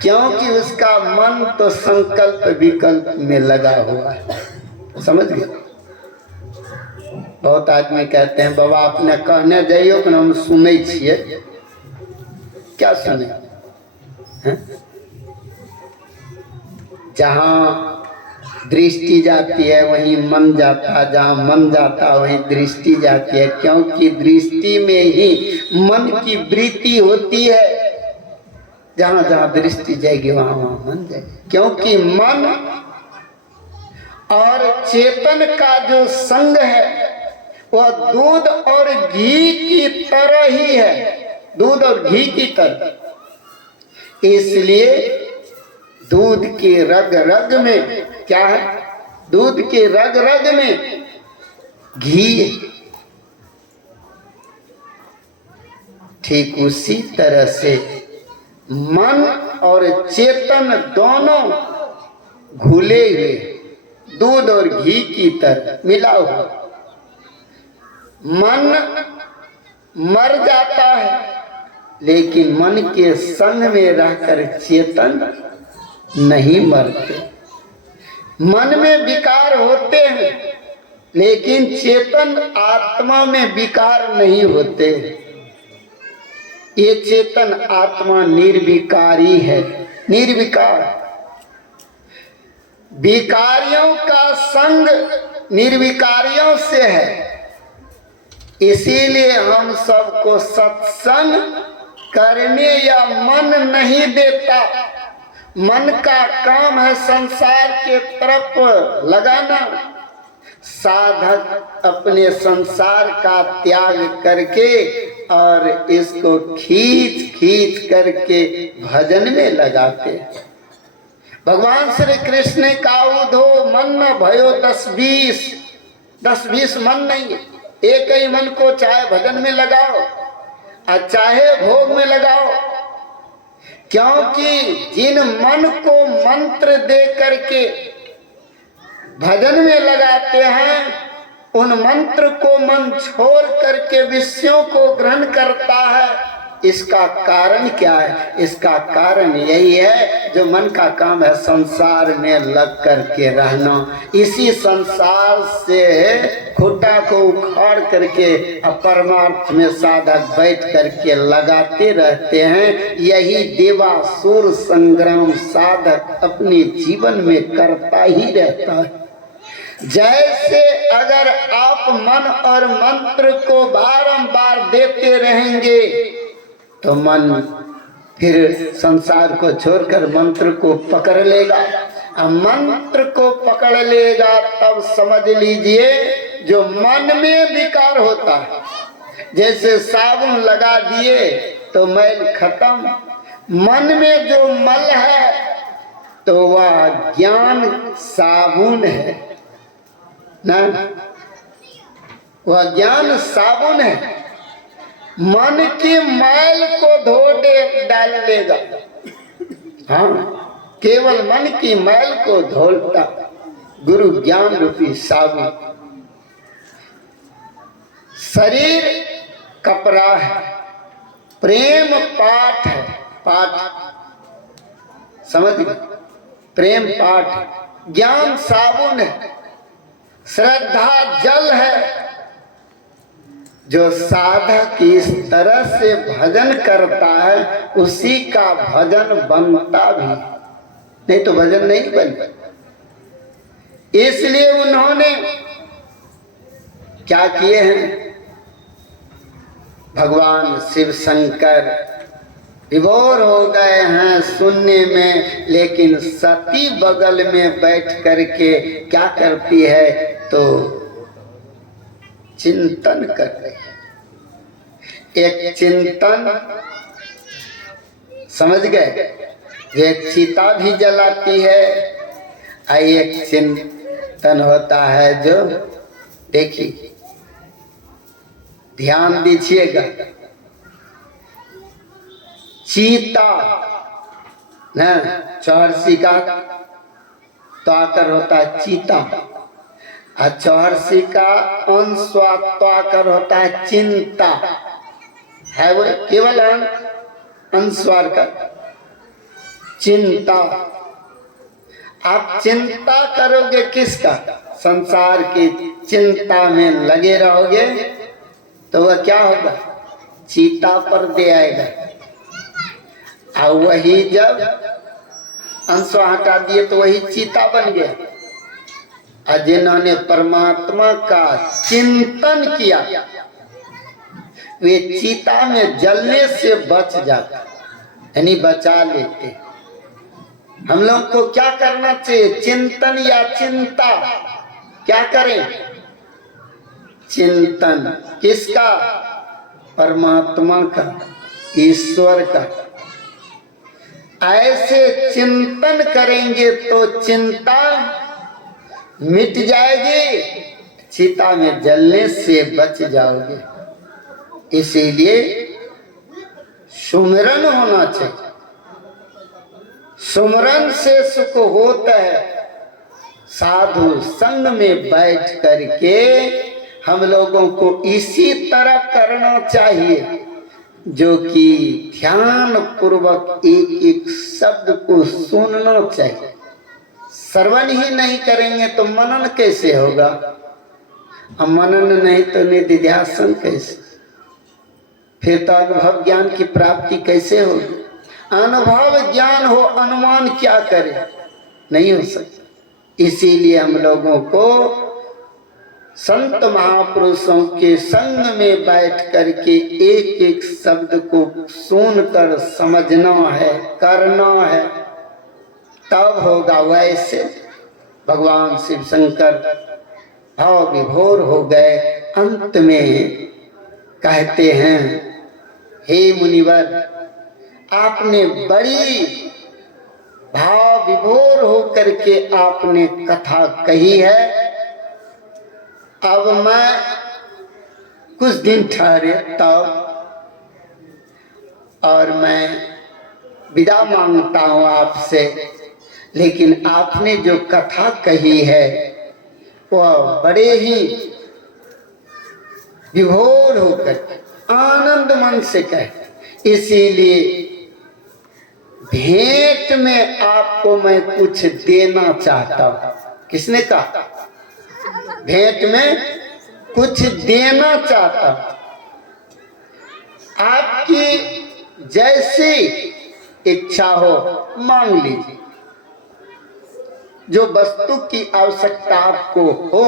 क्योंकि उसका मन तो संकल्प विकल्प में लगा हुआ है। समझ गए? बहुत आदमी कहते हैं बाबा अपने कहने जाइयो कि हम सुने छिए। क्या सुने? जहाँ दृष्टि जाती है वहीं मन जाता, जहाँ मन जाता वहीं दृष्टि जाती है। क्योंकि दृष्टि में ही मन की वृत्ति होती है। जहाँ जहाँ दृष्टि जाएगी वहाँ वहाँ मन जाएगी। क्योंकि मन और चेतन का जो संग है वह दूध और घी की तरह ही है, दूध और घी की तरह। इसलिए दूध के रग रग में क्या है? दूध के रग रग में घी। ठीक उसी तरह से मन और चेतन दोनों घुले हुए, दूध और घी की तरह मिला हुआ। मन मर जाता है, लेकिन मन के संग में रहकर चेतन नहीं मरते। मन में विकार होते हैं, लेकिन चेतन आत्मा में विकार नहीं होते। ये चेतन आत्मा निर्विकारी है, निर्विकार। विकारियों का संग निर्विकारियों से है। इसीलिए हम सबको सत्संग करने या मन नहीं देता। मन का काम है संसार के तरफ लगाना। साधक अपने संसार का त्याग करके और इसको खींच खींच करके भजन में लगाते हैं। भगवान श्री कृष्ण ने कहा दो मन न भयो 10-20 मन नहीं है। एक ही मन को चाहे भजन में लगाओ और चाहे भोग में लगाओ। क्योंकि जिन मन को मंत्र दे करके भजन में लगाते हैं, उन मंत्र को मन छोड़ करके विषयों को ग्रहण करता है। इसका कारण क्या है? इसका कारण यही है जो मन का काम है संसार में लग करके रहना। इसी संसार से खूंटा को उखाड़ करके परमार्थ में साधक बैठ करके लगाते रहते हैं। यही देवासुर संग्राम साधक अपने जीवन में करता ही रहता है। जैसे अगर आप मन और मंत्र को बारंबार देते रहेंगे तो मन फिर संसार को छोड़कर मंत्र को पकड़ लेगा। अब मंत्र को पकड़ लेगा तब समझ लीजिए जो मन में विकार होता है। जैसे साबुन लगा दिए तो मैल खत्म। मन में जो मल है तो वह ज्ञान साबुन है ना, वह ज्ञान साबुन है। मन की मैल को धो डाल लेगा। हाँ, केवल मन की मैल को धोता गुरु ज्ञान रूपी साबुन। शरीर कपड़ा है, प्रेम पाठ है। पाठ समझ गए? प्रेम पाठ। ज्ञान साबुन है, श्रद्धा जल है। जो साधक इस तरह से भजन करता है उसी का भजन बनता भी, नहीं तो भजन नहीं बनता। इसलिए उन्होंने क्या किए हैं? भगवान शिव शंकर विभोर हो गए हैं सुनने में, लेकिन सती बगल में बैठ करके क्या करती है तो चिंतन कर रही है। एक चिंतन समझ गए? एक चिता भी जलाती है और एक चिंतन होता है जो देखिए, ध्यान दीजिएगा, चीता न चौहर्षी का तो आकर होता है चीता, और चौहर्षी का अंस्वा तो आकर होता है चिंता, है वो केवल अनुस्वार का चिंता। आप चिंता करोगे किसका? संसार की चिंता में लगे रहोगे तो वह क्या होगा? चीता पर दे आएगा। और वही जब अंशवा हटा दिए तो वही चीता बन गया। और जिन्होंने परमात्मा का चिंतन किया वे चीता में जलने से बच जाते, यानी बचा लेते। हम लोग को क्या करना चाहिए? चिंतन या चिंता? क्या करें? चिंतन किसका? परमात्मा का, ईश्वर का। ऐसे चिंतन करेंगे तो चिंता मिट जाएगी, चिता में जलने से बच जाओगे। इसीलिए सुमिरन होना चाहिए। सुमिरन से सुख होता है। साधु संग में बैठ करके हम लोगों को इसी तरह करना चाहिए, जो कि ध्यान पूर्वक एक एक शब्द को सुनना चाहिए। श्रवण ही नहीं करेंगे तो मनन कैसे होगा? और मनन नहीं तो निधिध्यासन कैसे? फिर तो अनुभव ज्ञान की प्राप्ति कैसे होगी? अनुभव ज्ञान हो, अनुमान क्या करे? नहीं हो सकता। इसीलिए हम लोगों को संत महापुरुषों के संग में बैठ करके एक एक शब्द को सुनकर समझना है, करना है, तब होगा। वैसे भगवान शिव शंकर भाव विभोर हो गए। अंत में कहते हैं, हे मुनिवर, आपने बड़ी भाव विभोर होकर के आपने कथा कही है। अब मैं कुछ दिन ठहरे तब, और मैं विदा मांगता हूँ आपसे। लेकिन आपने जो कथा कही है वह बड़े ही विभोर होकर आनंद मन से कहे। इसीलिए भेंट में आपको मैं कुछ देना चाहता हूं। किसने कहा? भेंट में कुछ देना चाहता हूं। आपकी जैसी इच्छा हो मांग लीजिए। जो वस्तु की आवश्यकता आपको हो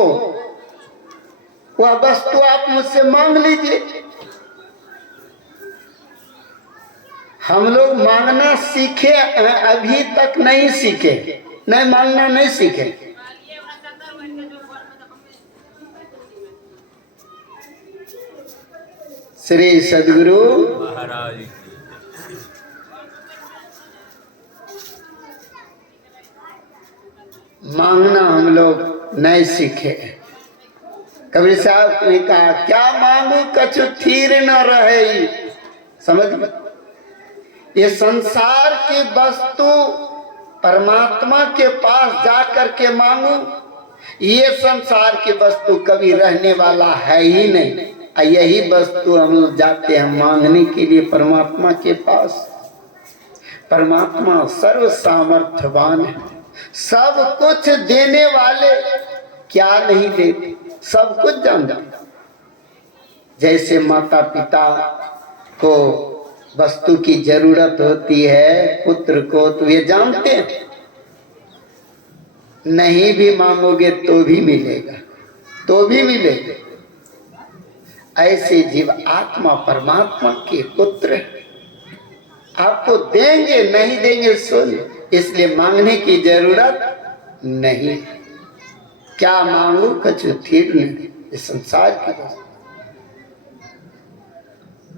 वह वस्तु आप मुझसे मांग लीजिए। हम लोग मांगना सीखे, अभी तक नहीं सीखे, नहीं मांगना नहीं सीखे। श्री सद्गुरु महाराज की मांगना हम लोग नहीं सीखे। कबीर साहब ने कहा, क्या मांगू कछु थीर न रहे। समझ में? ये संसार की वस्तु परमात्मा के पास जाकर के मांगू, ये संसार की वस्तु कभी रहने वाला है ही नहीं। यही वस्तु हम लोग जाते हैं मांगने के लिए परमात्मा के पास। परमात्मा सर्व सामर्थ्यवान है, सब कुछ देने वाले। क्या नहीं देते? सब कुछ जानते। जैसे माता पिता को वस्तु की जरूरत होती है पुत्र को, तो ये जानते हैं। नहीं भी मांगोगे तो भी मिलेगा, तो भी मिलेगा। ऐसे जीव आत्मा परमात्मा के पुत्र आपको देंगे, नहीं देंगे सुन। इसलिए मांगने की जरूरत नहीं। क्या मांगू कछु थीर नहीं, इस संसार की वस्तु।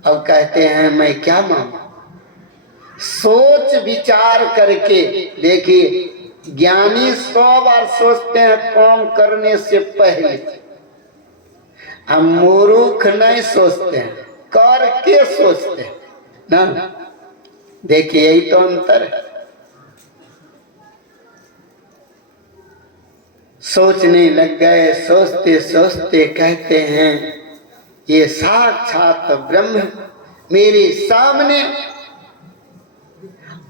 अब कहते हैं मैं क्या मांगू? सोच विचार करके देखिए, ज्ञानी 100 बार सोचते हैं काम करने से पहले। हम मूर्ख नहीं सोचते हैं, करके सोचते हैं ना। देखिए यही तो अंतर है। सोचने लग गए, सोचते सोचते कहते हैं ये साक्षात ब्रह्म मेरे सामने,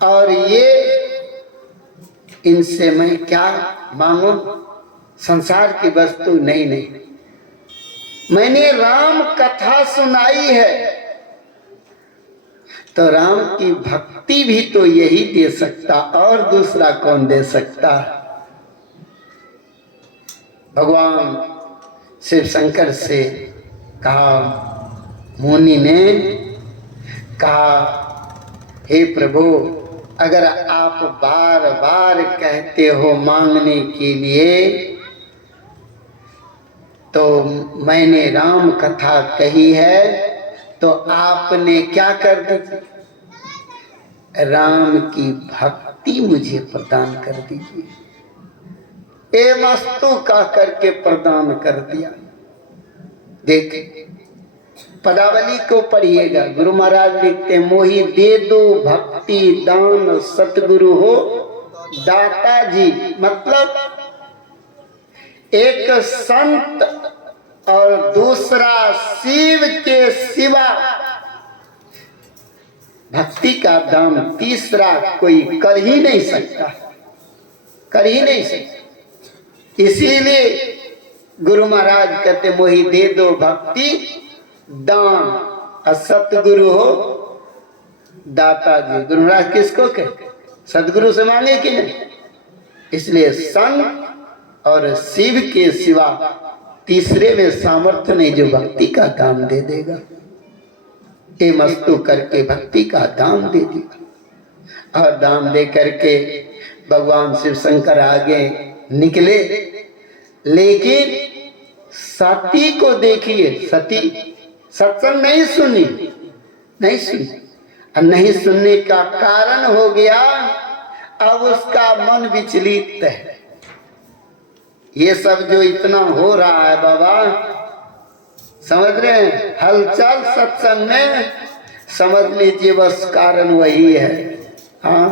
और ये इनसे मैं क्या मांगू, संसार की वस्तु नहीं। मैंने राम कथा सुनाई है, तो राम की भक्ति भी तो यही दे सकता, और दूसरा कौन दे सकता। भगवान शिव शंकर से कहा, मुनि ने कहा, हे प्रभु, अगर आप बार बार कहते हो मांगने के लिए, तो मैंने राम कथा कही है, तो आपने क्या कर दी, राम की भक्ति मुझे प्रदान कर दीजिए। ए मस्तु का करके प्रदान कर दिया। देख पदावली को पढ़िएगा, गुरु महाराज लिखते, मोहि दे दो भक्ति दान सतगुरु हो दाता जी। मतलब एक संत और दूसरा शिव के सिवा भक्ति का दान तीसरा कोई कर ही नहीं सकता, कर ही नहीं सकता। इसीलिए गुरु महाराज कहते, मोहि दे दो भक्ति दान और सतगुरु हो दाता जी। गुरु महाराज किसको कहते, सतगुरु से मांगे कि नहीं। इसलिए संत और शिव के सिवा तीसरे में सामर्थ्य नहीं जो भक्ति का दान दे देगा। ए मस्तु करके भक्ति का दान दे दिया, और दान दे करके भगवान शिव शंकर आगे निकले। लेकिन सती को देखिए, सती सत्संग नहीं सुनी, और नहीं सुनने का कारण हो गया, अब उसका मन विचलित है। ये सब जो इतना हो रहा है बाबा, समझ रहे हैं, हलचल सत्संग में, समझ लीजिए बस कारण वही है। हाँ,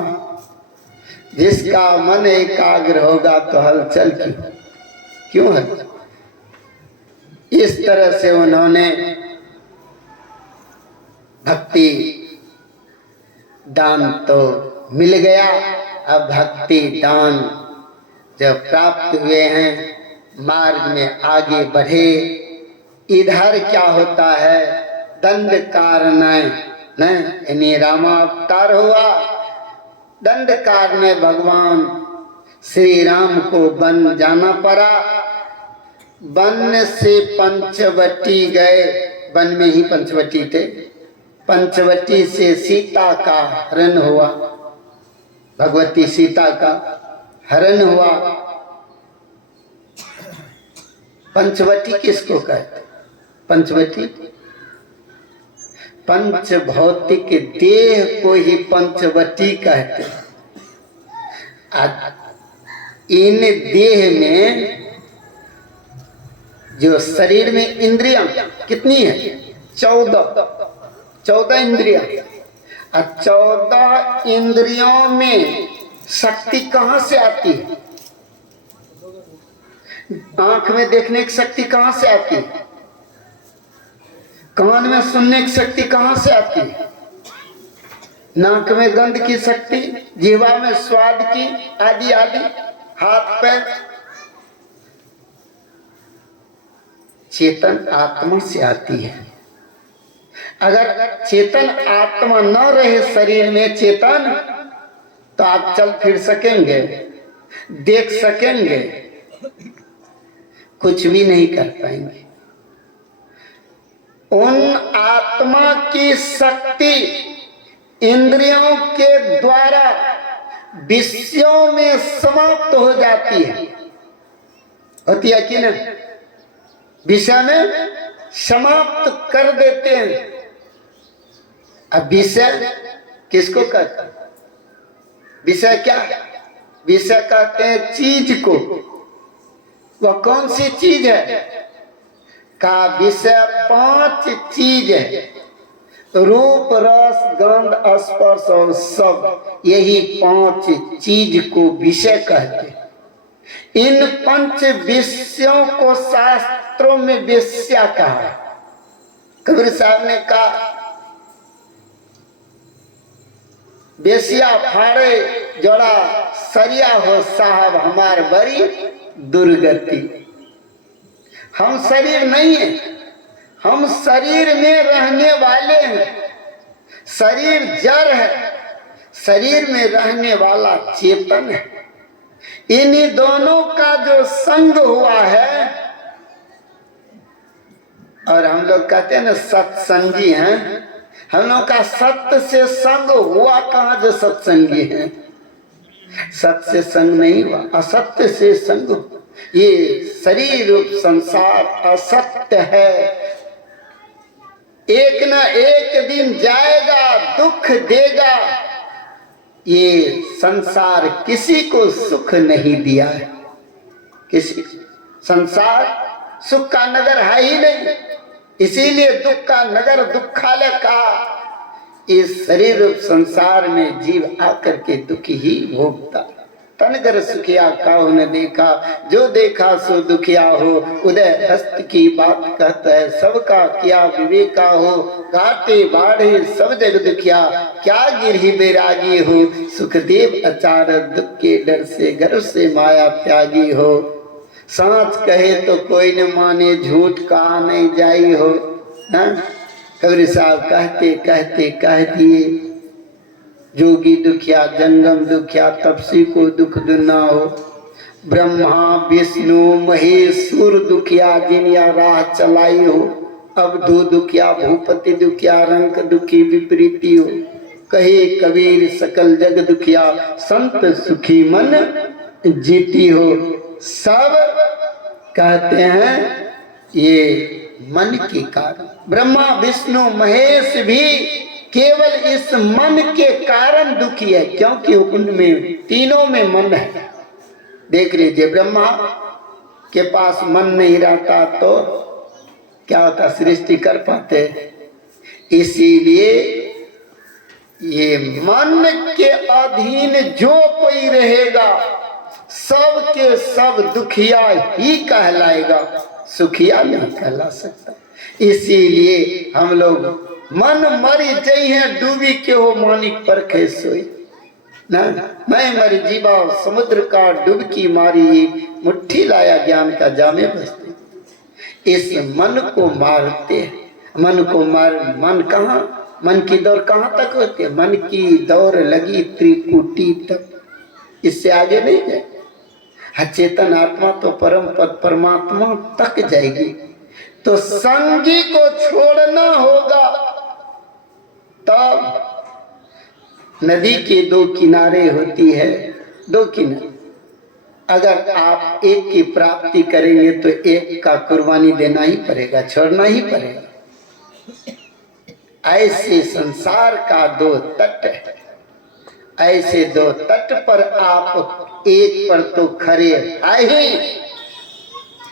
जिसका मन एकाग्र होगा तो हलचल क्यों है। इस तरह से उन्होंने भक्ति दान तो मिल गया। अब भक्ति दान जब प्राप्त हुए हैं, मार्ग में आगे बढ़े। इधर क्या होता है, दंड कारण यानी रामावतार हुआ। दंड कारण भगवान श्री राम को वन जाना पड़ा। वन से पंचवटी गए, वन में ही पंचवटी थे। पंचवटी से सीता का हरण हुआ, भगवती सीता का हरण हुआ। पंचवटी किसको कहते, पंचवटी पंच भौतिक देह को ही पंचवटी कहते। इन देह में जो शरीर में इंद्रियां कितनी है, 14 इंद्रियां। 14 इंद्रियों में शक्ति कहां से आती है, आंख में देखने की शक्ति कहां से आती है, कान में सुनने की शक्ति कहां से आती है, नाक में गंध की शक्ति, जीवा में स्वाद की, आदि आदि, हाथ पैर। चेतन आत्मा से आती है। अगर चेतन आत्मा न रहे शरीर में चेतन, तो आप चल फिर सकेंगे, देख सकेंगे, कुछ भी नहीं कर पाएंगे। उन आत्मा की शक्ति इंद्रियों के द्वारा विषयों में समाप्त हो जाती है, होती है कि नहीं, विषय में समाप्त कर देते हैं। अब विषय किसको कहते हैं, विषय क्या, विषय कहते हैं चीज को। वह कौन सी चीज है, का विषय 5 चीज है, रूप रस गंध स्पर्श और सब, यही 5 चीज को विषय कहते हैं। इन 5 विषयों को शास्त्रों में वेश्या कहा है। कबीर साहब ने कहा बेसिया फाड़े जोड़ा सरिया हो साहब हमार बड़ी दुर्गति। हम शरीर नहीं है, हम शरीर में रहने वाले हैं। शरीर जड़ है, शरीर में रहने वाला चेतन है। इन्हीं दोनों का जो संग हुआ है, और हम लोग कहते हैं ना सत्संगी हैं, हम लोग का सत्य से संग हुआ कहाँ जो सत्संगी हैं। सत्य से संग नहीं हुआ, असत्य से संग हुआ। ये शरीर रूप संसार असत्य है, एक न एक दिन जाएगा, दुख देगा। ये संसार किसी को सुख नहीं दिया है, किसी संसार सुख का नगर है ही नहीं, इसीलिए दुख का नगर दुखालय कहा। इस शरीर रूप संसार में जीव आकर के दुख ही भोगता। तनगर सुखिया काहू न देखा, जो देखा सो दुखिया हो। उदय हस्त की बात कहता है, सबका क्या विवेका हो। घाटे बाढ़े सब जग दुखिया, क्या गिरही बैरागी हो। सुखदेव अचार दुख के डर से गर्भ से माया त्यागी हो। सांच कहे तो कोई न माने, झूठ कहा नहीं जाई हो। कबीर साहब कहते कहते कह दिए, जोगी दुखिया जंगम दुखिया, तपसी को दुख दुना हो। ब्रह्मा विष्णु महेश सूर दुखिया, जिनिया राह चलाई हो। अब दो दुखिया भूपति दुखिया, रंक दुखी विपरीती हो। कहे कबीर सकल जग दुखिया, संत सुखी मन जीती हो। सब कहते हैं ये मन के कारण। ब्रह्मा विष्णु महेश भी केवल इस मन के कारण दुखी है, क्योंकि उनमें तीनों में मन है। देख लीजिए, ब्रह्मा के पास मन नहीं रहता तो क्या होता, सृष्टि कर पाते। इसीलिए ये मन के अधीन जो कोई रहेगा, सब के सब दुखिया ही कहलाएगा, सुखिया नहीं कहला सकता। इसीलिए हम लोग मन मरी जई है, डूबी के हो मानिक परखे सोई ना। मैं मर जीवा समुद्र का डुबकी मारी, मुट्ठी लाया ज्ञान का जामे बसते। इस मन को मारते हैं। मन को मार, मन कहाँ, मन की दौड़ कहाँ तक होती है। मन की दौड़ लगी त्रिकुटी तक, इससे आगे नहीं जाए। चेतन आत्मा तो परम पद परमात्मा तक जाएगी। तो संगी को छोड़ना होगा। तब नदी के 2 किनारे होती है, 2 किनारे। अगर आप एक की प्राप्ति करेंगे तो एक का कुर्बानी देना ही पड़ेगा, छोड़ना ही पड़ेगा। ऐसे संसार का 2 तट है। ऐसे 2 तट पर आप एक पर तो खड़े है ही।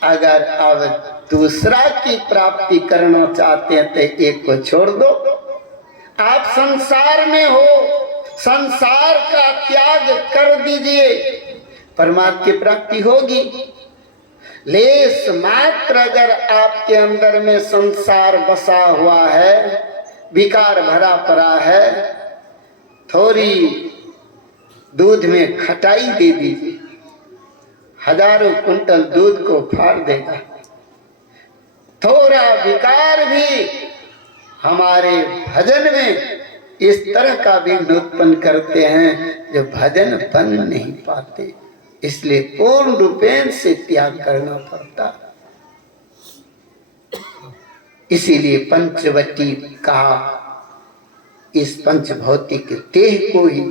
अगर अब दूसरा की प्राप्ति करना चाहते हैं तो एक को छोड़ दो। आप संसार में हो, संसार का त्याग कर दीजिए, परमात्मा की प्राप्ति होगी। लेस मात्र अगर आपके अंदर में संसार बसा हुआ है, विकार भरा पड़ा है, थोड़ी दूध में खटाई दे दीजिए, हजारों कुंटल दूध को फाड़ देगा। थोड़ा विकार भी हमारे भजन में इस तरह का विघ्न उत्पन्न करते हैं जो भजन बन नहीं पाते। इसलिए पूर्ण रूपेण से त्याग करना पड़ता। इसीलिए पंचवटी कहा, इस पंच भौतिक देह को ही,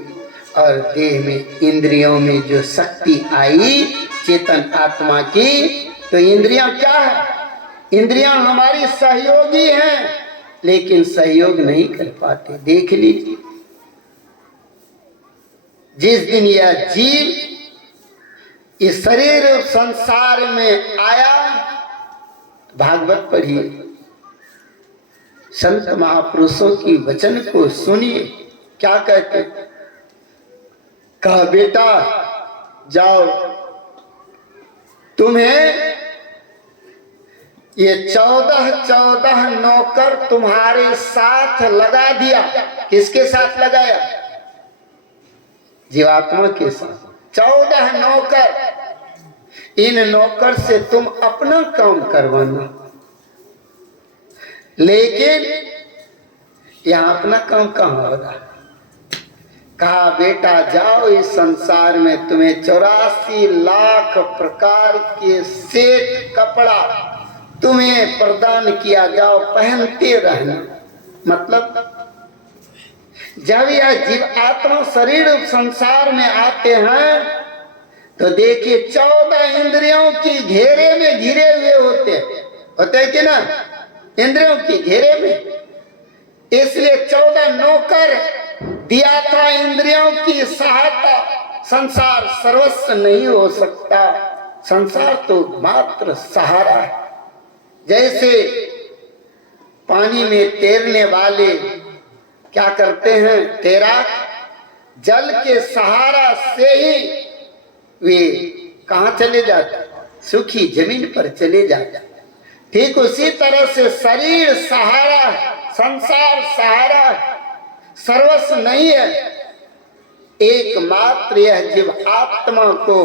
और देह में इंद्रियों में जो शक्ति आई चेतन आत्मा की, तो इंद्रियां क्या है? इंद्रियां हमारी सहयोगी हैं, लेकिन सहयोग नहीं कर पाते। देख लीजिए, जिस दिन यह जीव इस शरीर संसार में आया भागवत पढ़िए, संत महापुरुषों की वचन को सुनिए। क्या कहते? कहा बेटा जाओ, तुम्हें ये 14 नौकर तुम्हारे साथ लगा दिया। किसके साथ लगाया? जीवात्मा के साथ। 14 नौकर। इन नौकर से तुम अपना काम करवाना, लेकिन यहां अपना काम कहां हो रहा है? कहा बेटा जाओ, इस संसार में तुम्हें 84 लाख प्रकार के सेठ कपड़ा तुम्हें प्रदान किया, जाओ पहनते रहना। मतलब जब यह जीव आत्मा शरीर संसार में आते हैं तो देखिए 14 इंद्रियों की घेरे में घिरे हुए होते कि ना, इंद्रियों की घेरे में। इसलिए 14 नौकर दिया था इंद्रियों की सहायता। संसार सर्वस्व नहीं हो सकता, संसार तो मात्र सहारा है। जैसे पानी में तैरने वाले क्या करते हैं? तैराक जल के सहारा से ही वे कहां चले जाते? सूखी जमीन पर चले जाते। ठीक उसी तरह से शरीर सहारा है, संसार सहारा है, सर्वस्व नहीं है। एकमात्र यह जीव आत्मा को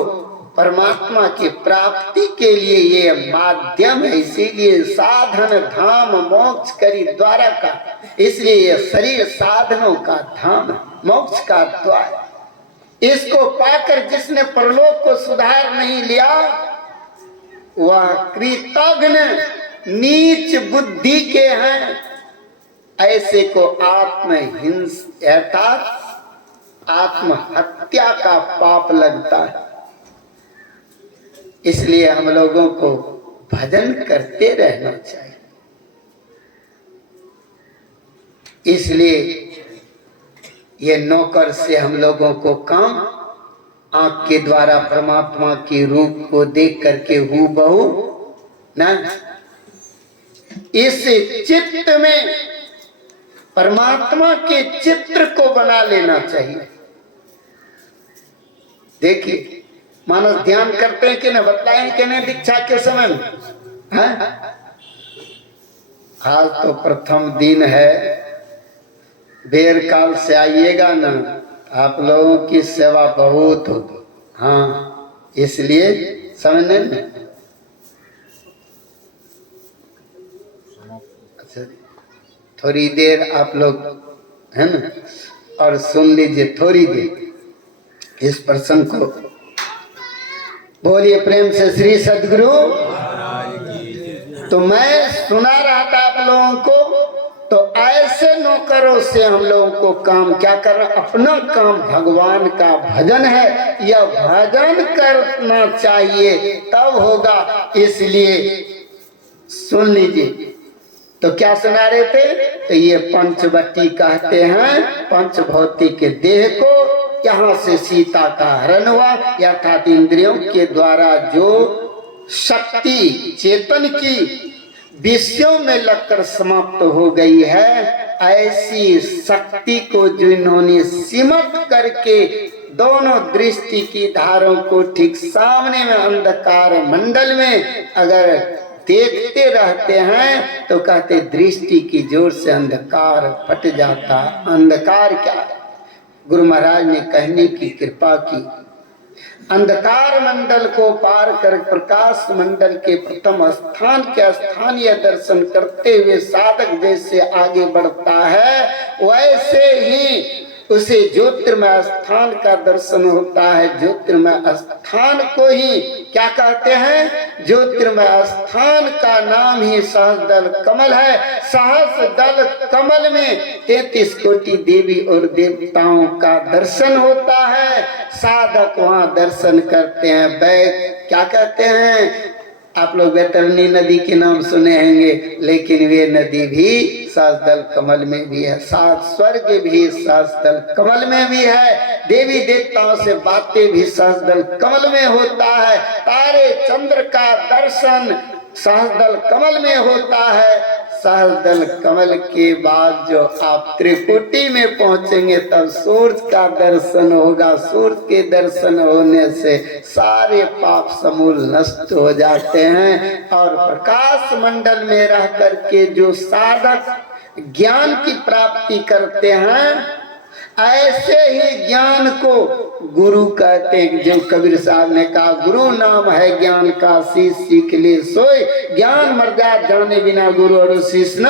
परमात्मा की प्राप्ति के लिए ये माध्यम है। इसीलिए साधन धाम मोक्ष करी द्वारा का, इसलिए यह शरीर साधनों का धाम है, मोक्ष का द्वार। इसको पाकर जिसने परलोक को सुधार नहीं लिया, वह कृतघ्न नीच बुद्धि के हैं। ऐसे को आत्महिंस अर्थात आत्महत्या का पाप लगता है। इसलिए हम लोगों को भजन करते रहना चाहिए। इसलिए ये नौकर से हम लोगों को काम आंख के द्वारा परमात्मा के रूप को देख करके हूबहू ना, इस चित्त में परमात्मा के चित्र को बना लेना चाहिए। देखिए मानस ध्यान करते हैं कि नहीं, बतलाएं कि नहीं दीक्षा के समय में? आज तो प्रथम दिन है, देर काल से आइएगा ना, आप लोगों की सेवा बहुत होगी। हाँ, इसलिए समझने में अच्छा थोड़ी देर आप लोग है ना, और सुन लीजिए थोड़ी देर इस प्रसंग को। बोलिए प्रेम से श्री सद्गुरु। तो मैं सुना रहा था आप लोगों को, तो ऐसे नौकरों से हम लोगों को काम क्या करना? अपना काम भगवान का भजन है, यह भजन करना चाहिए, तब होगा। इसलिए सुन लीजिए। तो क्या सुना रहे थे? तो ये पंचवटी कहते हैं पंचभौतिक के देह को। यहाँ से सीता का हरण हुआ, अर्थात इंद्रियों के द्वारा जो शक्ति चेतन की विषयों में लगकर समाप्त हो गई है, ऐसी शक्ति को जो इन्होंने सिमट करके दोनों दृष्टि की धारों को ठीक सामने में अंधकार मंडल में अगर देखते रहते हैं तो कहते दृष्टि की जोर से अंधकार फट जाता। अंधकार क्या है? गुरु महाराज ने कहने की कृपा की। अंधकार मंडल को पार कर प्रकाश मंडल के प्रथम स्थान के स्थानीय दर्शन करते हुए साधक जैसे आगे बढ़ता है, वैसे ही उसे ज्योतिर्मय स्थान का दर्शन होता है। ज्योतिर्मय स्थान को ही क्या कहते हैं? ज्योतिर्मय स्थान का नाम ही सहस्रदल कमल है। सहस्रदल कमल में 33 कोटि देवी और देवताओं का दर्शन होता है। साधक वहां दर्शन करते हैं। क्या कहते हैं? आप लोग वैतरणी नदी के नाम सुने होंगे, लेकिन वे नदी भी सहस्रदल कमल में भी है। सात स्वर्ग भी सहस्रदल कमल में भी है। देवी देवताओं से बातें भी सहस्रदल कमल में होता है। तारे चंद्र का दर्शन सहस्रदल कमल में होता है। सहस्रदल कमल के बाद जो आप त्रिकुटी में पहुंचेंगे तब सूरज का दर्शन होगा। सूरज के दर्शन होने से सारे पाप समूल नष्ट हो जाते हैं और प्रकाश मंडल में रह करके जो साधक ज्ञान की प्राप्ति करते हैं, ऐसे ही ज्ञान को गुरु कहते हैं। जो कबीर साहब ने कहा, गुरु नाम है ज्ञान का, शीश सीख ले सोई, ज्ञान मर्यादा जाने बिना गुरु और शीश न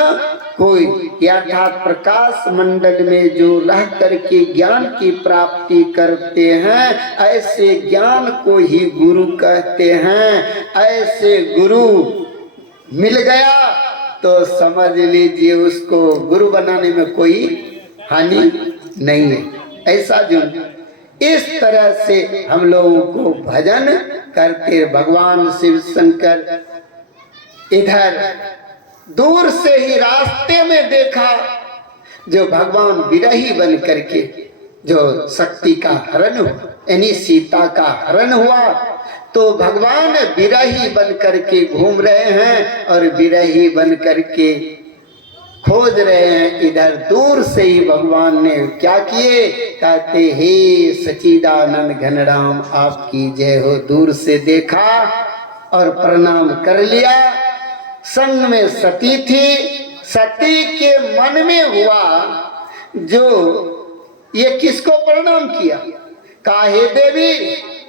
कोई। अर्थात प्रकाश मंडल में जो रह करके ज्ञान की प्राप्ति करते हैं, ऐसे ज्ञान को ही गुरु कहते हैं। ऐसे गुरु मिल गया तो समझ लीजिए उसको गुरु बनाने में कोई हानि नहीं है। ऐसा जो इस तरह से हम लोगों को भजन करते, भगवान शिव शंकर इधर दूर से ही रास्ते में देखा जो भगवान विरही बन करके जो शक्ति का हरण हुआ, यानी सीता का हरण हुआ, तो भगवान विरही बन करके घूम रहे हैं और विरही बन करके खोज रहे हैं। इधर दूर से ही भगवान ने क्या किए, कहते हे सच्चिदानंद घन राम आपकी जय हो। दूर से देखा और प्रणाम कर लिया। संग में सती थी। सती के मन में हुआ जो ये किसको प्रणाम किया, कहा हे देवी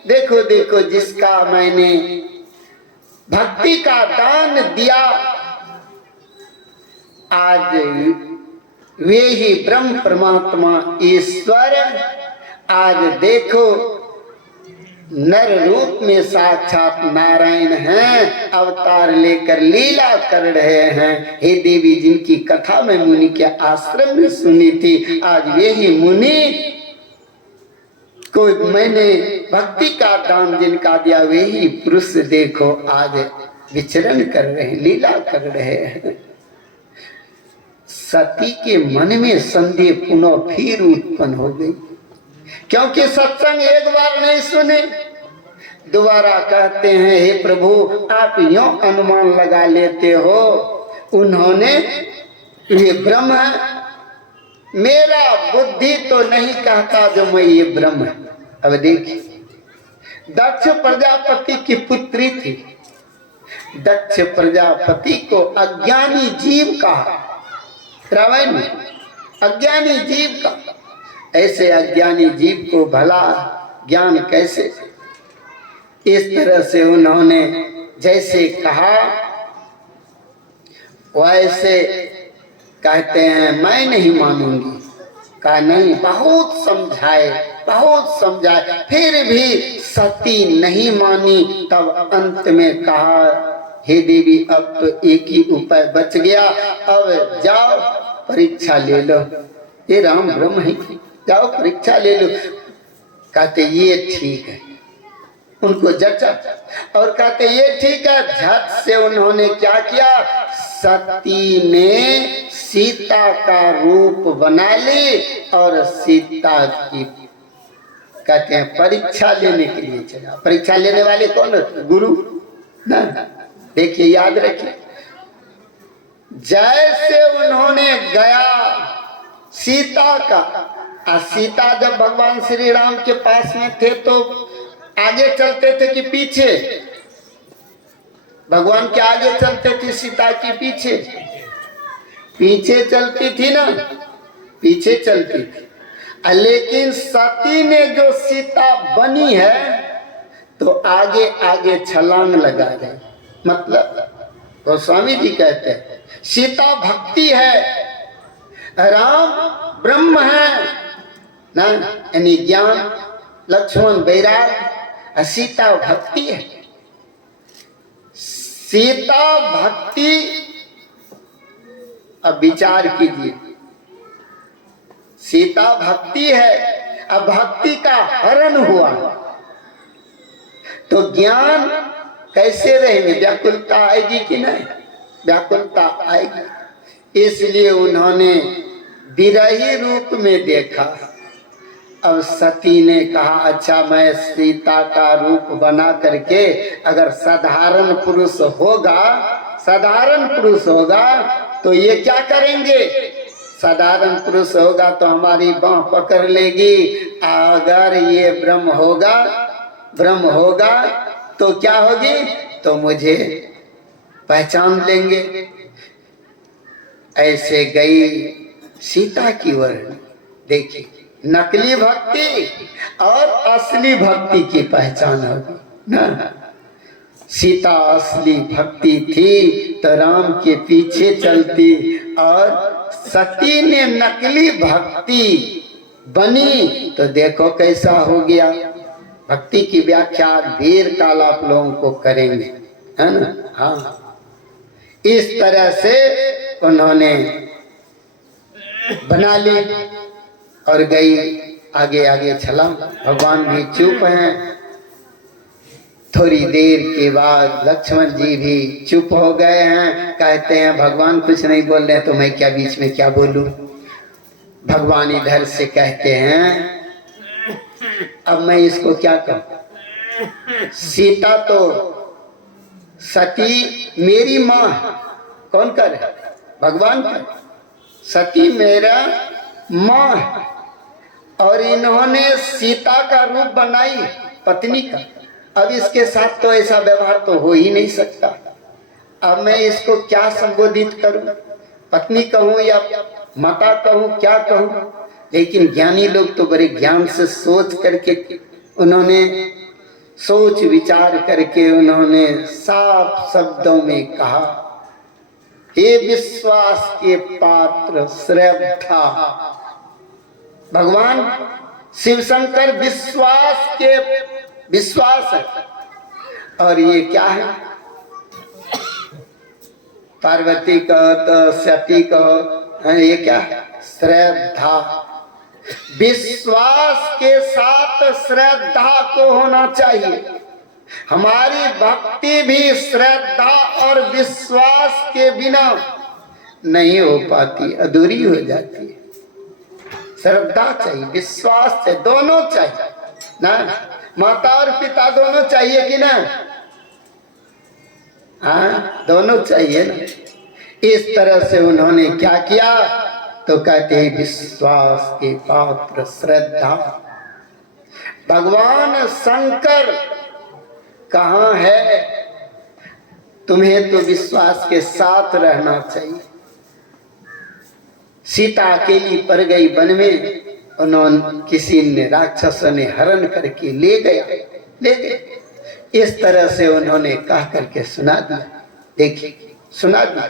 देखो देखो, जिसका मैंने भक्ति का दान दिया, आज वे ही ब्रह्म परमात्मा ईश्वर आज देखो नर रूप में साक्षात नारायण हैं, अवतार लेकर लीला कर रहे हैं। हे देवी, जिनकी कथा मैं मुनि के आश्रम में सुनी थी, आज वे ही मुनि को मैंने भक्ति का दान जिनका दिया, वे ही पुरुष देखो आज विचरण कर रहे हैं, लीला कर रहे हैं। सती के मन में संदेह पुनः फिर उत्पन्न हो गई, क्योंकि सत्संग एक बार नहीं सुने, दोबारा कहते हैं हे प्रभु आप यूं अनुमान लगा लेते हो, उन्होंने ये ब्रह्म है, मेरा बुद्धि तो नहीं कहता जो मैं ये ब्रह्म है। अब देखिए, दक्ष प्रजापति की पुत्री थी। दक्ष प्रजापति को अज्ञानी जीव कहा, रामायण में अज्ञानी जीव का। ऐसे अज्ञानी जीव को भला ज्ञान कैसे, इस तरह से उन्होंने जैसे कहा वैसे कहते हैं मैं नहीं मानूंगी। कहा नहीं, बहुत समझाए फिर भी सती नहीं मानी। तब अंत में कहा हे देवी अब तो एक ही उपाय बच गया, अब जाओ परीक्षा ले लो, ये राम ब्रह्म है, जाओ परीक्षा ले लो। कहते ये ठीक है, उनको जचा और कहते ये ठीक है। झट से उन्होंने क्या किया, सती ने सीता का रूप बना ली और सीता की कहते हैं परीक्षा लेने के लिए चला। परीक्षा लेने वाले कौन होते, गुरु ना। देखिए याद रखिए, जैसे उन्होंने गया सीता का, सीता जब भगवान श्री राम के पास में थे तो आगे चलते थे कि पीछे, भगवान के आगे चलते थे सीता की पीछे, पीछे चलती थी ना, पीछे चलती थी। लेकिन सती ने जो सीता बनी है तो आगे आगे छलांग लगा रहे। मतलब गोस्वामी जी कहते हैं सीता भक्ति है, राम ब्रह्म है ना, यानी ज्ञान, लक्ष्मण वैराग, सीता भक्ति है। सीता भक्ति, अब विचार कीजिए, सीता भक्ति है, अब भक्ति का हरण हुआ तो ज्ञान कैसे रहेंगे, व्याकुलता आएगी कि नहीं, व्याकुलता आएगी। इसलिए उन्होंने विरही रूप में देखा अब सती ने कहा अच्छा मैं सीता का रूप बना करके अगर साधारण पुरुष होगा तो ये क्या करेंगे, साधारण पुरुष होगा तो हमारी बांह पकड़ लेगी, अगर ये ब्रह्म होगा तो क्या होगी, तो मुझे पहचान लेंगे। ऐसे गई सीता की ओर। देखिए नकली भक्ति और असली भक्ति की पहचान होगी ना। सीता असली भक्ति थी तो राम के पीछे चलती, और सती ने नकली भक्ति बनी तो देखो कैसा हो गया। भक्ति की व्याख्या देर काल आप लोगों को करेंगे, है ना। हाँ, इस तरह से उन्होंने बना ली और गई आगे आगे चला। भगवान भी चुप हैं। थोड़ी देर के बाद लक्ष्मण जी भी चुप हो गए हैं। कहते हैं भगवान कुछ नहीं बोल रहे तो मैं क्या बीच में क्या बोलूं। भगवान इधर से कहते हैं अब मैं इसको क्या कहूं, सीता तो सती मेरी माँ, कौन कर है, भगवान कर, सती मेरा माँ है और इन्होंने सीता का रूप बनाई पत्नी का। अब इसके साथ तो ऐसा व्यवहार तो हो ही नहीं सकता। अब मैं इसको क्या संबोधित करूं, पत्नी कहूं या माता कहूं, क्या कहूं। लेकिन ज्ञानी लोग तो बड़े ज्ञान से सोच करके उन्होंने सोच विचार करके उन्होंने साफ शब्दों में कहा, हे विश्वास के पात्र श्रद्धा। भगवान शिव शंकर विश्वास है, और ये क्या है, पार्वती कहो तो सती कहो, ये क्या है, श्रद्धा। विश्वास के साथ श्रद्धा को होना चाहिए। हमारी भक्ति भी श्रद्धा और विश्वास के बिना नहीं हो पाती, अधूरी हो जाती है। श्रद्धा चाहिए, विश्वास चाहिए, दोनों चाहिए ना। माता और पिता दोनों चाहिए कि ना, हाँ दोनों चाहिए ना। इस तरह से उन्होंने क्या किया तो कहते हैं विश्वास के पात्र श्रद्धा। भगवान शंकर कहाँ है, तुम्हें तो विश्वास के साथ रहना चाहिए। सीता अकेली पड़ गई वन में, उन्होंने किसी ने राक्षसों ने हरण करके ले गए। इस तरह से उन्होंने कह करके सुना दिया। देखिए सुना दिया,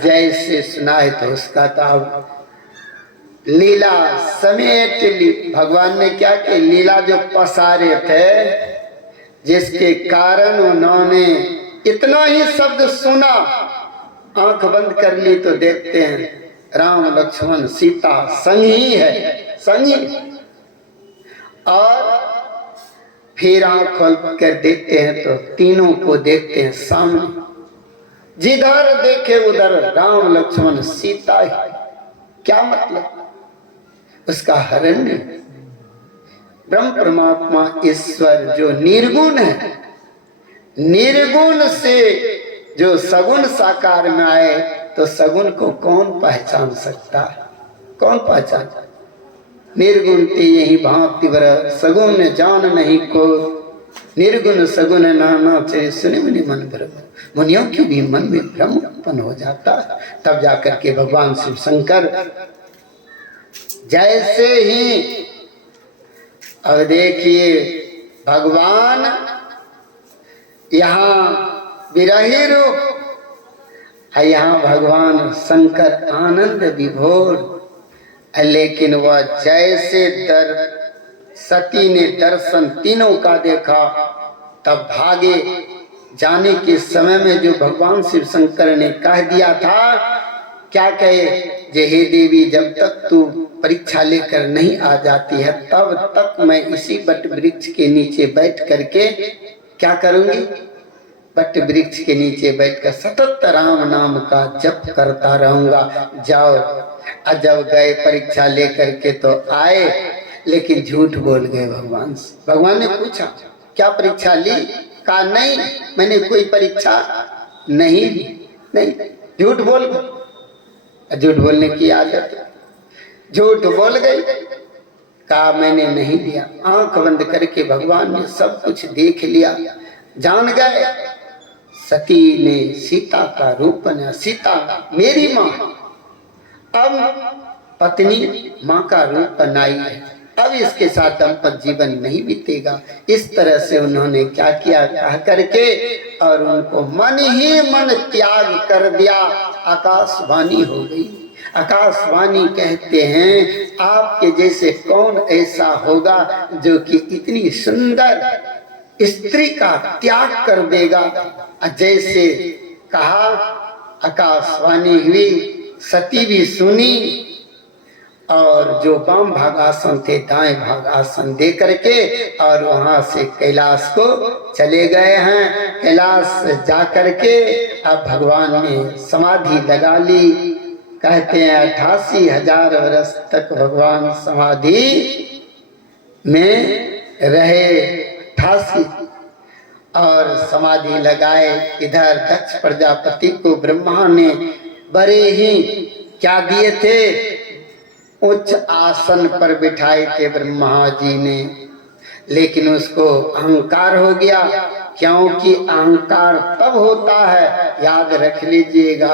जैसे सुनाए तो उसका तो लीला समेट ली। भगवान ने क्या किया, लीला जो पसारे थे, जिसके कारण उन्होंने इतना ही शब्द सुना, आंख बंद कर ली तो देखते हैं राम लक्ष्मण सीता संग ही है, संग ही। और फिर आंख खोल कर देखते हैं तो तीनों को देखते हैं सामने, जिधर देखे उधर राम लक्ष्मण सीता ही। क्या मतलब, उसका हरण नहीं। ब्रह्म परमात्मा ईश्वर जो निर्गुण है, निर्गुण से जो सगुण साकार में आए तो सगुण को कौन पहचान सकता है, कौन पहचान। निर्गुण ते यही भांति वर सगुण जान नहीं को, निर्गुण सगुण नाना चरे सुने मुनि मन भ्रम। मुनियों की भी मन में भ्रम उत्पन्न हो जाता है। तब जाकर के भगवान शिव शंकर जैसे ही, अब देखिए भगवान यहाँ विरही रूप, यहाँ भगवान शंकर आनंद विभोर। लेकिन वह जैसे सती ने दर्शन तीनों का देखा, तब भागे। जाने के समय में जो भगवान शिव शंकर ने कह दिया था, क्या कहे, जे हे देवी जब तक तू परीक्षा लेकर नहीं आ जाती है तब तक मैं इसी बट वृक्ष के नीचे बैठ करके क्या करूंगी, बट वृक्ष के नीचे बैठकर सतत राम नाम का जप करता रहूंगा। जाओ। जब गए परीक्षा लेकर के तो आए, लेकिन झूठ बोल गए भगवान से। भगवान ने पूछा क्या परीक्षा ली? कहा नहीं, मैंने कोई परीक्षा नहीं ली। नहीं, झूठ बोल गए। झूठ बोलने की आदत है, झूठ बोल गई। कहा मैंने नहीं लिया। आंख बंद करके भगवान ने सब कुछ देख लिया, जान गए। सती ने सीता का रूप बना। सीता मेरी माँ, अब पत्नी माँ का रूप बनाई है, अब इसके साथ दाम्पत्य जीवन नहीं बीतेगा। इस तरह से उन्होंने क्या किया कह करके और उनको मन ही मन त्याग कर दिया। आकाशवाणी हो गई। आकाशवाणी कहते हैं आपके जैसे कौन ऐसा होगा जो कि इतनी सुंदर स्त्री का त्याग कर देगा। जैसे कहा आकाशवाणी हुई, सती भी सुनी और जो वाम भाग आसन थे दाएं भाग आसन दे करके और वहां से कैलाश को चले गए हैं। कैलाश जा करके अब भगवान ने समाधि लगा ली। कहते हैं 88,000 वर्ष तक भगवान समाधि में रहे। 88 और समाधि लगाए। इधर दक्ष प्रजापति को ब्रह्मा ने बड़े ही क्या दिए थे, उच्च आसन पर बिठाए थे ब्रह्मा जी ने, लेकिन उसको अहंकार हो गया। क्योंकि अहंकार तब होता है, याद रख लीजिएगा,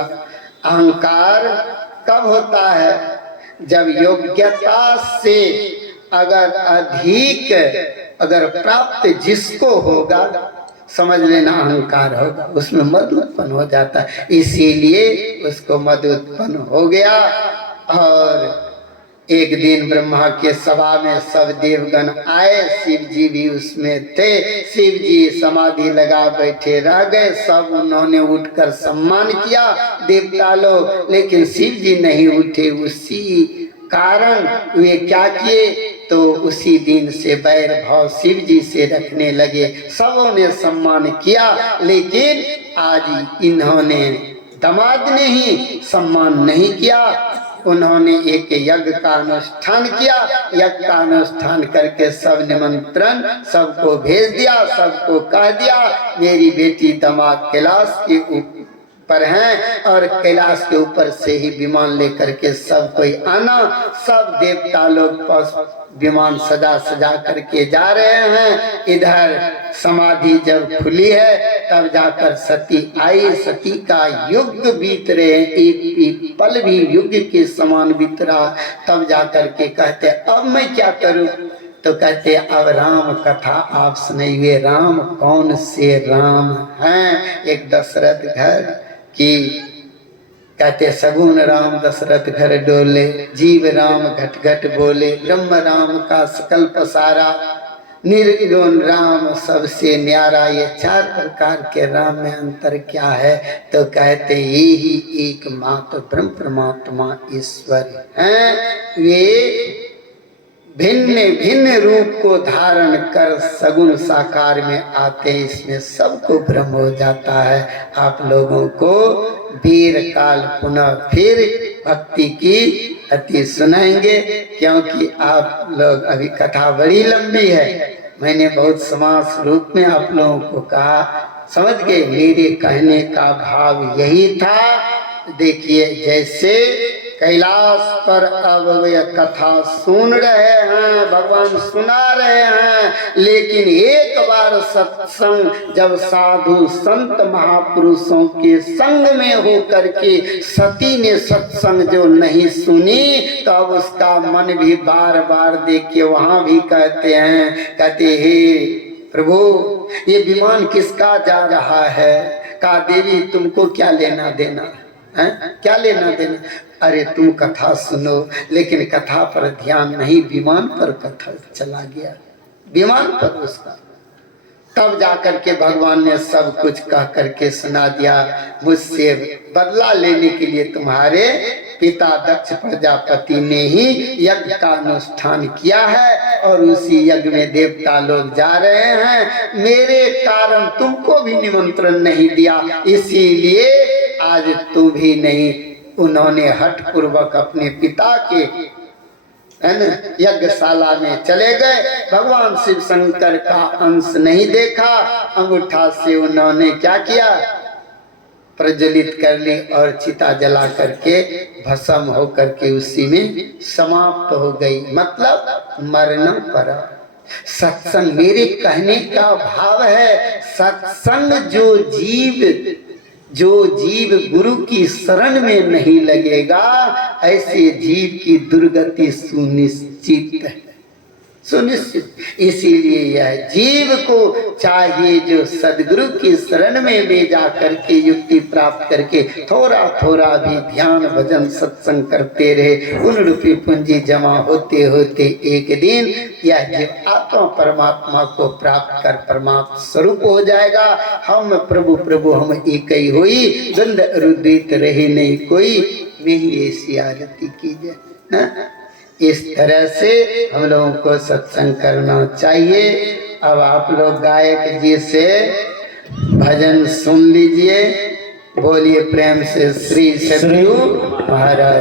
अहंकार कब होता है जब योग्यता से अगर अधिक अगर प्राप्त जिसको होगा समझ लेना अहंकार होगा, उसमें मद उत्पन्न हो जाता है। इसीलिए उसको मद उत्पन्न हो गया। और एक दिन ब्रह्मा के सभा में सब देवगण आए, शिव जी भी उसमें थे। शिव जी समाधि लगा बैठे रह गए। सब उन्होंने उठकर सम्मान किया देवता लोग, लेकिन शिव जी नहीं उठे। उसी कारण वे क्या किए तो उसी दिन से बैर भाव शिव जी से रखने लगे। सबों ने सम्मान किया, लेकिन आज इन्होंने दामाद ने ही सम्मान नहीं किया। उन्होंने एक यज्ञ का अनुष्ठान किया। यज्ञ का अनुष्ठान करके सब निमंत्रण सबको भेज दिया। सबको कह दिया मेरी बेटी दामाद कैलाश के ऊपर हैं और कैलाश के ऊपर से ही विमान लेकर के सब कोई आना। सब देवता लोग विमान सजा सजा करके जा रहे हैं। इधर समाधि जब खुली है तब जाकर सती आई। सती का युग बीत रहे, एक पल भी युग के समान बीत रहा। तब जाकर के कहते अब मैं क्या करूं? तो कहते अब राम कथा आप सुनिए। राम कौन से राम हैं? एक दशरथ घर की कहते सगुन राम दशरथ घर डोले, जीव राम घट घट बोले, ब्रह्म राम का सकल पसारा, निर्गुण राम सबसे न्यारा। ये 4 प्रकार के राम में अंतर क्या है? तो कहते ये ही एकमात्र ब्रह्म परमात्मा ईश्वर हैं। वे भिन्न भिन्न रूप को धारण कर सगुण साकार में आते हैं। इसमें सबको भ्रम हो जाता है। आप लोगों को वीर काल पुनः फिर भक्ति की अति सुनाएंगे, क्योंकि आप लोग अभी कथा बड़ी लंबी है। मैंने बहुत समास रूप में आप लोगों को कहा, समझ गए? मेरे कहने का भाव यही था। देखिए जैसे कैलाश पर अब वे कथा सुन रहे हैं, भगवान सुना रहे हैं, लेकिन एक बार सत्संग जब साधु संत महापुरुषों के संग में होकर के सती ने सत्संग जो नहीं सुनी, तो अब उसका मन भी बार बार देख के वहां भी कहते हैं, कहते हे प्रभु ये विमान किसका जा रहा है? कहा देवी तुमको क्या लेना देना है? क्या लेना देना? अरे तुम कथा सुनो, लेकिन कथा पर ध्यान नहीं, विमान पर कथा चला गया, विमान पर उसका। तब जाकर के भगवान ने सब कुछ कह करके सुना दिया। मुझसे बदला लेने के लिए तुम्हारे पिता दक्ष प्रजापति ने ही यज्ञ का अनुष्ठान किया है और उसी यज्ञ में देवता लोग जा रहे हैं। मेरे कारण तुमको भी निमंत्रण नहीं दिया, इसीलिए आज तू भी नहीं। उन्होंने हठ पूर्वक अपने पिता के है ना, यज्ञशाला में चले गए, भगवान शिव शंकर का अंश नहीं देखा, अंगूठा से उन्होंने क्या किया, प्रज्वलित कर ली और चिता जला करके भस्म हो करके उसी में समाप्त हो गई, मतलब मरणम पर। सत्संग, मेरे कहने का भाव है, सत्संग जो जीव गुरु की शरण में नहीं लगेगा, ऐसे जीव की दुर्गति सुनिश्चित है, सुनिश्चित। इसीलिए यह जीव को चाहिए जो सदगुरु की शरण में ले जा करके युक्ति प्राप्त करके थोड़ा थोड़ा भी ध्यान भजन सत्संग करते रहे, उन रूपी पूंजी जमा होते होते एक दिन यह जीव आत्मा परमात्मा को प्राप्त कर परमात्मा स्वरूप हो जाएगा। हम प्रभु प्रभु हम एक ही हुई, द्वंद रुद्रित रहे नहीं कोई, मेरी ऐसी आरती कीजिए ना। इस तरह से हम लोगों को सत्संग करना चाहिए। अब आप लोग गायक जी से भजन सुन लीजिए, बोलिए प्रेम से श्री सद्गुरु महाराज।